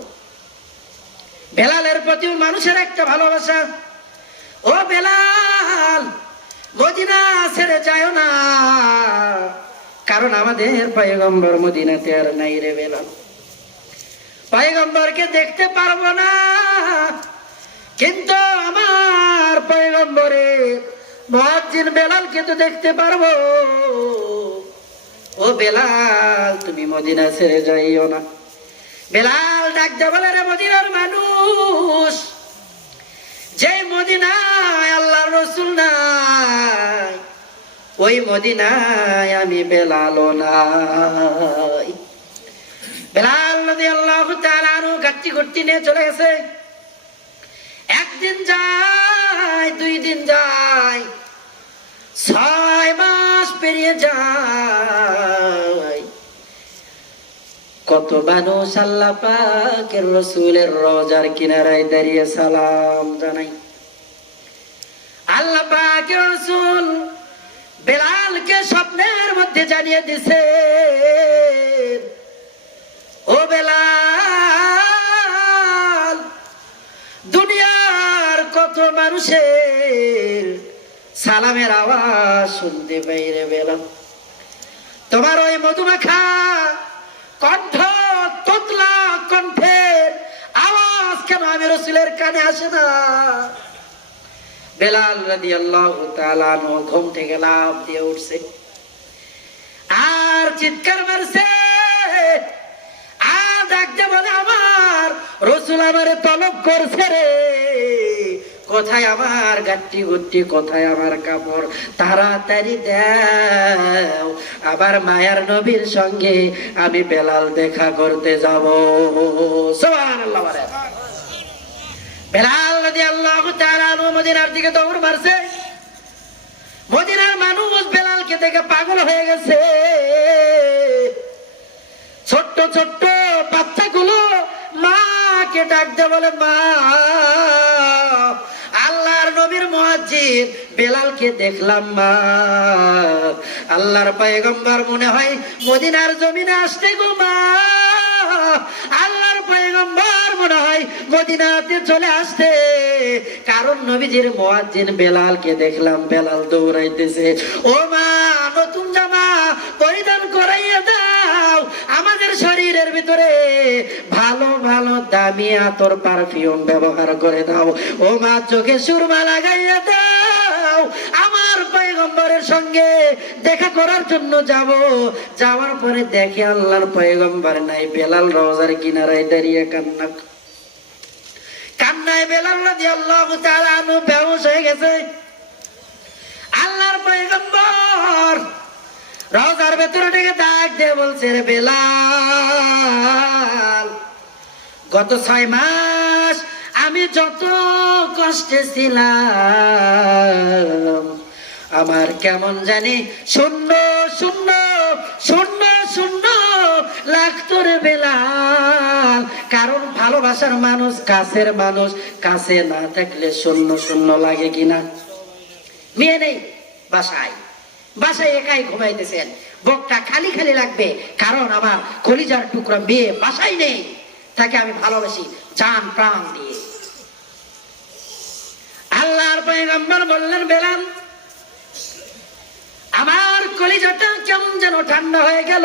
বেলালের প্রতিও মানুষের একটা ভালোবাসা। ও বেলাল, মদিনা ছেড়ে যায় না, কারণ আমাদের পয়গম্বর মদিনাতে আর নাই রে বেলাল। পয়গম্বরকে দেখতে পারবো না, কিন্তু আমার পয়গম্বরের মুয়াজ্জিন বেলালকে তো দেখতে পারবো। ও বেলাল, তুমি মদিনা ছেড়ে যাইও না। বেলাল ডাক দে বলে, রে মদিনার মানুষ, যে মদিনায় আল্লাহর রাসূল নাই ওই মদিনায় আমি বেলালও নাই। বেলাল রাদিয়াল্লাহু তাআলা আনহু গাট্টি গুট্টি নিয়ে চলে গেছে। একদিন যায়, 2 দিন যায়, 6 মাস পেরিয়ে যায়। কত মানুষ আল্লাহ পাকের রাসূলের রওজার কিনারায় দাঁড়িয়ে সালাম জানাই। আল্লাহ পাকের রাসূল বেলালকে স্বপ্নের মধ্যে জানিয়ে দিছে, ও বেলাল, দুনিয়ার কত মানুষের সালামের আওয়াজ শুনতে পাই রে বেলাল, তোমার ওই মধুমাখা কণ্ঠ, তোতলা কণ্ঠের আওয়াজ কেন আমি রাসূলের কানে আসে না? বেলাল রাদিয়াল্লাহু তাআলা আনহু ঘুম থেকে লাফ দিয়ে উঠছে আর চিৎকার মারছে আর ডাকতে বলে, আমার রাসূল আমারে তলব করছে রে, কোথায় আমার গাট্টি গুট্টি, কোথায় আমার কাপড়, তাড়াতাড়ি দাও, আবার মায়ার নবীর সঙ্গে আমি বেলাল দেখা করতে যাব। সুবহানাল্লাহ। বেলাল রাদিয়াল্লাহু তাআলা আনহু মদিনার দিকে দৌড় মারছে। মদিনার মানুষ বেলালকে দেখে পাগল হয়ে গেছে। ছোট্ট ছোট্ট বাচ্চাগুলো মাকে ডাকতে বলে, মা, আল্লাহর নবীর মুয়াজ্জিন বেলালকে দেখলাম মা, আল্লাহর পয়গম্বর মনে হয় মদিনার জমিনে আসতে গো মা, আল্লাহর পয়গম্বর মনে হয় মদিনাতে চলে আসছে। কারণ নবীজির মুয়াজ্জিন বেলালকে দেখলাম, বেলাল দৌড়াইতেছে, ও মা নতুন জামা পরিধান করাইয়া দাও, আমাদের শরীরের ভিতরে ভালো ভালো দামি আতর পারফিউম ব্যবহার করে দাও, ও মা চোখে সুরমা লাগাইয়া দাও, আমার পয়গম্বরের সঙ্গে দেখা করার জন্য যাব। যাওয়ার পরে দেখে আল্লাহর পয়গম্বর নাই, বেলাল রওজার কিনারায় দাঁড়িয়ে কান্নায় বেলাল রাদিয়াল্লাহু তাআলা আনহু বেহুশ হয়ে গেছে। আল্লাহর পয়গম্বর রওজার ভেতরে ডেকে ডাক দিয়ে বলছে, রে বেলাল, গত 6 মাস আমি যত কষ্টে ছিলাম, আমার কেমন জানি শূন্য শূন্য শূন্য শূন্য লাগতো রে বেলাল। কারণ ভালোবাসার মানুষ, কাছের মানুষ কাছে না থাকলে শূন্য শূন্য লাগে কিনা? মেয়ে নেই বাসায়, বাসায় একাই ঘুমাইতেছেন, বুকটা খালি খালি লাগবে, কারণ আমার কলিজার টুকরা মেয়ে বাসায় নেই, তাকে আমি ভালোবাসি জান প্রাণ দিয়ে। আল্লাহর পয়গম্বর বললেন, বেলাল আমার কলিজাটা কেমন যেন ঠান্ডা হয়ে গেল।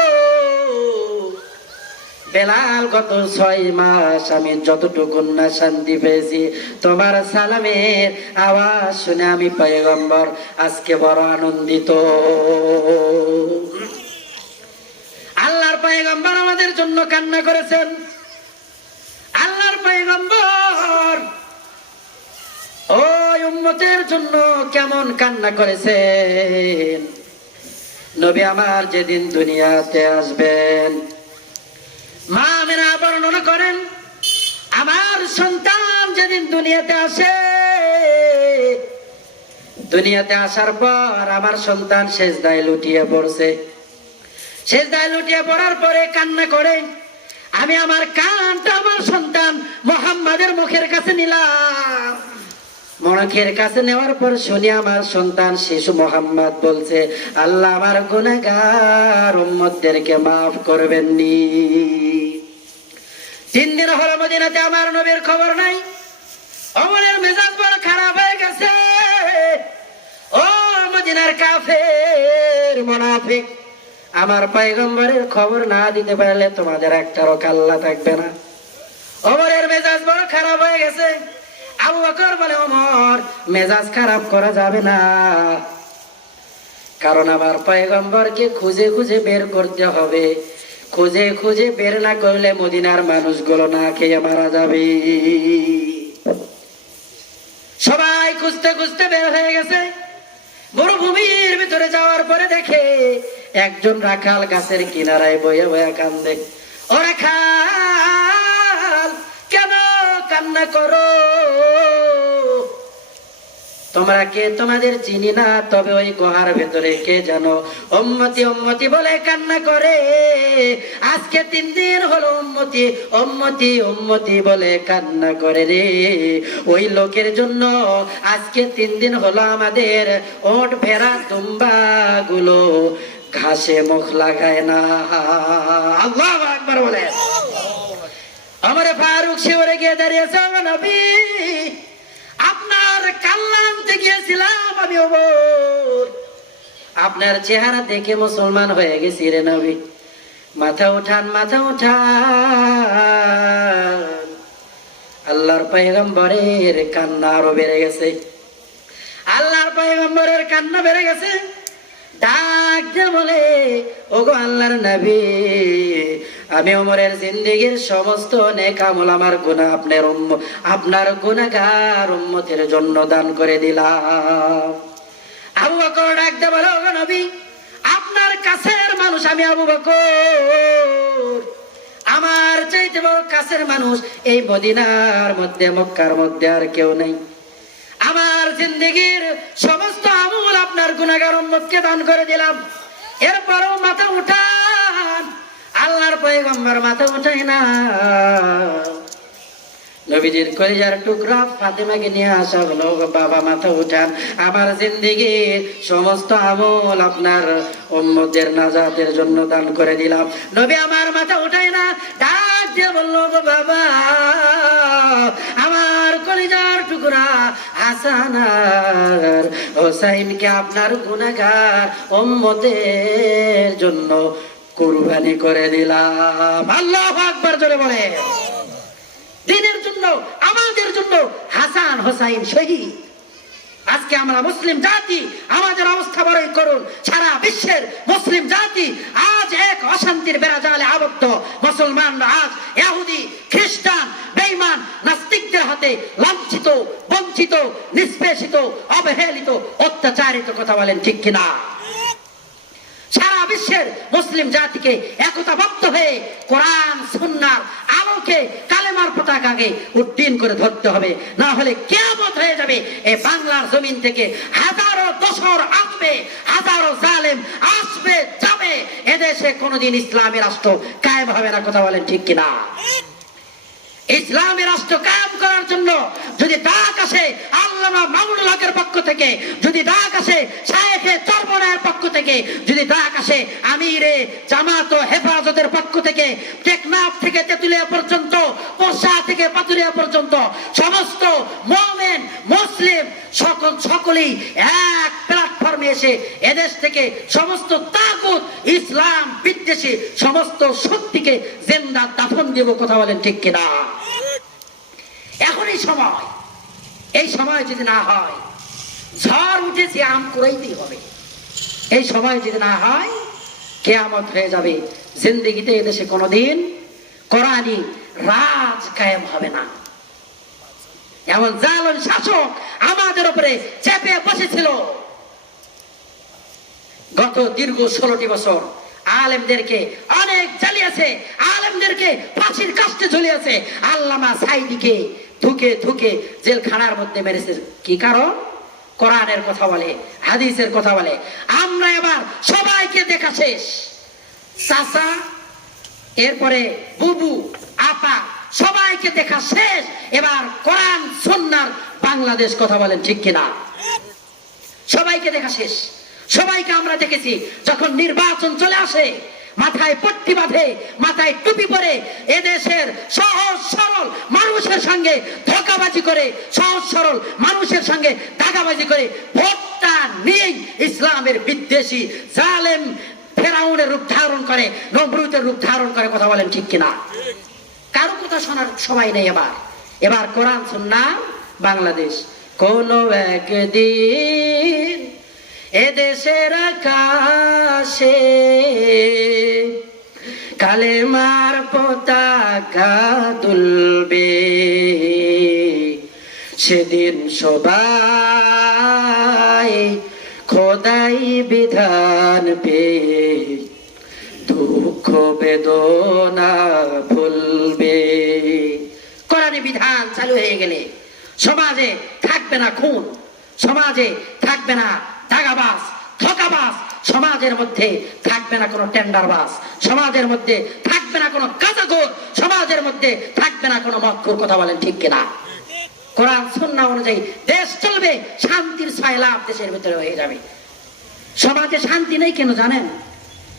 বেলাল, গত 6 মাস আমি যতটুকু না শান্তি পেয়েছি, তোমার সালামের আওয়াজ শুনে আমি পয়গম্বর আজকে বড় আনন্দিত। আল্লাহর পয়গম্বর আমাদের জন্য কান্না করেছেন। আল্লাহর পয়গম্বর ওই উম্মতের জন্য কেমন কান্না করেছেন। নবী আমার যেদিন দুনিয়াতে আসবেন, মা আমিনা বর্ণনা করেন, আমার সন্তান যেদিন দুনিয়াতে আসে, দুনিয়াতে আসার পর আমার সন্তান সেজদায় লুটিয়ে পড়ছে। সেজদায় লুটিয়ে পড়ার পরে কান্না করে, আমি আমার কানটা আমার সন্তান মুহাম্মাদের মুখের কাছে নিলাম। মুখের কাছে নেওয়ার পর শুনি আমার সন্তান শিশু মুহাম্মদ বলছে, আল্লাহ আমার গুনাহগার উম্মতদেরকে মাফ করবেননি। 3 দিন হলো মদিনাতে আমার নবীর খবর নাই। ওমরের মেজাজ বড় খারাপ হয়ে গেছে। ও মদিনার কাফের মুনাফিক, আমার পয়গম্বরের খবর না দিতে পারলে তোমাদের একটারও কাল্লা থাকবে না। ওমরের মেজাজ বড় খারাপ হয়ে গেছে। আবু বকর বলে, ওমর মেজাজ খারাপ করা যাবে না, কারণ আমার পয়গম্বরকে খুঁজে খুঁজে বের করতে হবে। খুঁজে খুঁজে বের না করলে মদিনার মানুষগুলো না খেয়ে মারা যাবে। সবাই খুঁজতে খুঁজতে বের হয়ে গেছে। মরুভূমির ভিতরে যাওয়ার পরে দেখে একজন রাখাল গাছের কিনারায় বয়ে বয়ে কান্দে। ও রাখাল, কেন কান্না করো? তোমরা কে? তোমাদের চিনি না, তবে ওই গুহার ভেতরে কে জানো উম্মতি উম্মতি বলে কান্না করে। আজকে 3 দিন হলো উম্মতি উম্মতি উম্মতি বলে কান্না করে রে। ওই লোকের জন্য আজকে 3 দিন হলো আমাদের ওট ভেড়া দুম্বা গুলো ঘাসে মুখ লাগায় না। আল্লাহু আকবার বলে। আমার ফারুক শিওরে গিয়ে দাঁড়িয়েছে, নবী আপনার কাল্লা আনতে গিয়েছিলাম আমি, ওমর আপনার চেহারা দেখে মুসলমান হয়ে গেছি রে নবী। মাথা উঠান, মাথা উঠান। আল্লাহর পয়গম্বরের কান্না আরো বেড়ে গেছে। আল্লাহর পয়গম্বরের কান্না বেড়ে গেছে। ডাক দিয়ে বলে, ওগো আল্লাহর নবী, আমি ওমরের জিন্দেগীর সমস্ত নেক আমল আমার গুনাহ আপনার গুনাহগার উম্মতের জন্য দান করে দিলাম। আবু বকর ডাক দিয়ে বলে, ওগো নবী, আপনার কাছের মানুষ আমি আবু বকর, আমার চাইতে বড় কাছের মানুষ এই মদিনার মধ্যে মক্কার মধ্যে আর কেউ নেই। আমার জিন্দেগীর সমস্ত আমল আপনার গুনাহগার উম্মতকে দান করে দিলাম। এরপরও মাথা উঠান। আল্লাহর পয়গম্বর মাথা উঠায় না। নবীজির কলিজার টুকরা ফাতেমাকে নিয়ে আসা হলো, বাবা মাথা উঠান, আমার জিন্দেগীর সমস্ত আমল আপনার উম্মতের নাজাতের জন্য দান করে দিলাম। নবী আমার মাথা উঠায় না, ডাক দিয়ে বলল, গো বাবা হাসানার হোসাইনকে আপনার গুনাহগার উম্মতের জন্য কুরবানি করে দিলাম। আল্লাহু আকবার জোরে বলে। দিনের জন্য, আমাদের জন্য হাসান হোসাইন শহীদ। আজকে আমরা মুসলিম জাতি, আমাদের অবস্থা বড়ই করুন। সারা বিশ্বের মুসলিম জাতি আজ এক অশান্তির বেড়াজালে আবদ্ধ। মুসলমানরা আজ ইহুদি, খ্রিস্টান, বেঈমান, নাস্তিকদের হাতে লাঞ্ছিত, বঞ্চিত, নিষ্পেষিত, অবহেলিত, অত্যাচারিত। কথা বলেন ঠিক কিনা? সারা বিশ্বের মুসলিম জাতিকে একতাবদ্ধ হয়ে কোরআন সুন্নাহর আলোকে কালেমার পতাকাকে উড্ডীন করে ধরতে হবে, না হলে কিয়ামত হয়ে যাবে। এই বাংলার জমিন থেকে হাজারো দোসর আসবে, হাজারো জালেম আসবে যাবে, এদেশে কোনোদিন ইসলামী রাষ্ট্র কায়েম হবে না। কথা বলেন ঠিক কিনা? ইসলামী রাষ্ট্র কায়েম করার জন্য যদি ডাক আসে আল্লামা মামুনুল হকের পক্ষ থেকে, যদি ডাক আসে শায়েখে চরমনায়ের পক্ষ থেকে, যদি ডাক আসে আমিরে জামাত ও হেফাজতের পক্ষ থেকে, টেকনাফ থেকে তেতুলিয়া পর্যন্ত, পোরশা থেকে পাতুরিয়া পর্যন্ত সমস্ত মুমিন মুসলিম সকলেই এক প্ল্যাটফর্মে এসে এদেশ থেকে সমস্ত তাগুত ইসলাম বিদ্বেষী সমস্ত শক্তিকে জিন্দা দাফন দেব। কথা বলেন ঠিক কিনা? এখন এই সময় যদি না হয়, ঝড় উঠেছে আম কুড়াইতেই হবে। এই সময় যদি না হয় কিয়ামত হয়ে যাবে। জিন্দেগিতে এদেশে কোনোদিন কোরআনী রাজ কায়েম হবে না। এমন জালেম শাসক আমাদের উপরে চেপে বসেছিল গত দীর্ঘ 16টি বছর। আলেমদেরকে অনেক জ্বালিয়েছে, আলেমদেরকে ফাঁসির কাস্টে ঝুলিয়েছে। আল্লামা সাইদিকে ধুকে ধুকে জেলখানার মধ্যে মেরেছে। কি কারণ? কোরআনের কথা বলে, হাদিসের কথা বলে। আমরা এবার সবাইকে দেখা শেষ। চাচা, এরপরে বুবু, আপা, সবাইকে দেখা শেষ। এবার কোরআন সুন্নাহর বাংলাদেশ। কথা বলেন ঠিক কিনা? সবাইকে দেখা শেষ। সবাইকে আমরা দেখেছি যখন নির্বাচন চলে আসে, মাথায় পট্টি বাঁধে, মাথায় টুপি পরে, এদেশের সহজ সরল মানুষের সঙ্গে ধোঁকাবাজি করে, সহজ সরল মানুষের সঙ্গে দাগাবাজি করে ভোটটা নিয়ে ইসলামের বিদ্বেষী জালেম ফেরাউনের রূপ ধারণ করে, নমরুদের রূপ ধারণ করে। কথা বলেন ঠিক কিনা? কারো কথা শোনার সময় নেই। এবার কোরআন সুন্নাহ বাংলাদেশ। কোন একদিন এদেশের আকাশে কালেমার পতাকা দুলবে, সেদিন সবাই খোদাই বিধান পেয়ে দুঃখ বেদনা ভুলবে। কোরআনী বিধান চালু হয়ে গেলে সমাজে থাকবে না খুন, সমাজে থাকবে না দাগাবাজ, ধোঁকাবাজ, সমাজের মধ্যে থাকবে না কোনো টেন্ডারবাজ, সমাজের মধ্যে থাকবে না কোনো গাঁজাখোর, সমাজের মধ্যে থাকবে না কোনো মদখোর। কথা বলেন ঠিক কিনা? কোরআন সুন্নাহ অনুযায়ী দেশ চলবে, শান্তির ছায়া দেশের ভিতরে হয়ে যাবে। সমাজে শান্তি নেই কেন জানেন?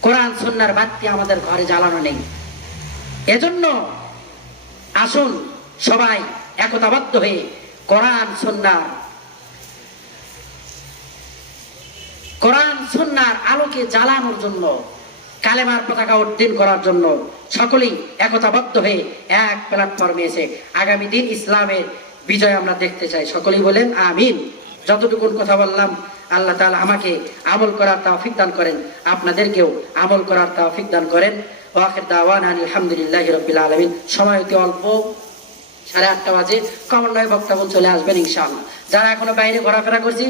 কোরআন সুন্নাহর বাতি আমাদের ঘরে জ্বালানো নেই। এজন্য আসুন সবাই একতাবদ্ধ হয়ে কোরআন সুন্নাহর আলোকে জ্বালানোর জন্য, কালেমার পতাকা উড্ডীন করার জন্য সকলেই একতাবদ্ধ হয়ে এক প্ল্যাটফর্মে এসে আগামী দিন ইসলামের বিজয় আমরা দেখতে চাই। সকলেই বলেন আমিন। যতটুকু কথা বললাম আল্লাহ তাআলা আমাকে আমল করার তৌফিক দান করেন, আপনাদেরকেও আমল করার তৌফিক দান করেন। ওয়া আখির দাওয়ানা আলহামদুলিল্লাহি রাব্বিল আলামিন। সময় অতি অল্প, 8:30 বাজে। কমন নয় বক্তা চলে আসবেন ইনশাআল্লাহ। যারা এখনো বাইরে ঘোরাফেরা করছি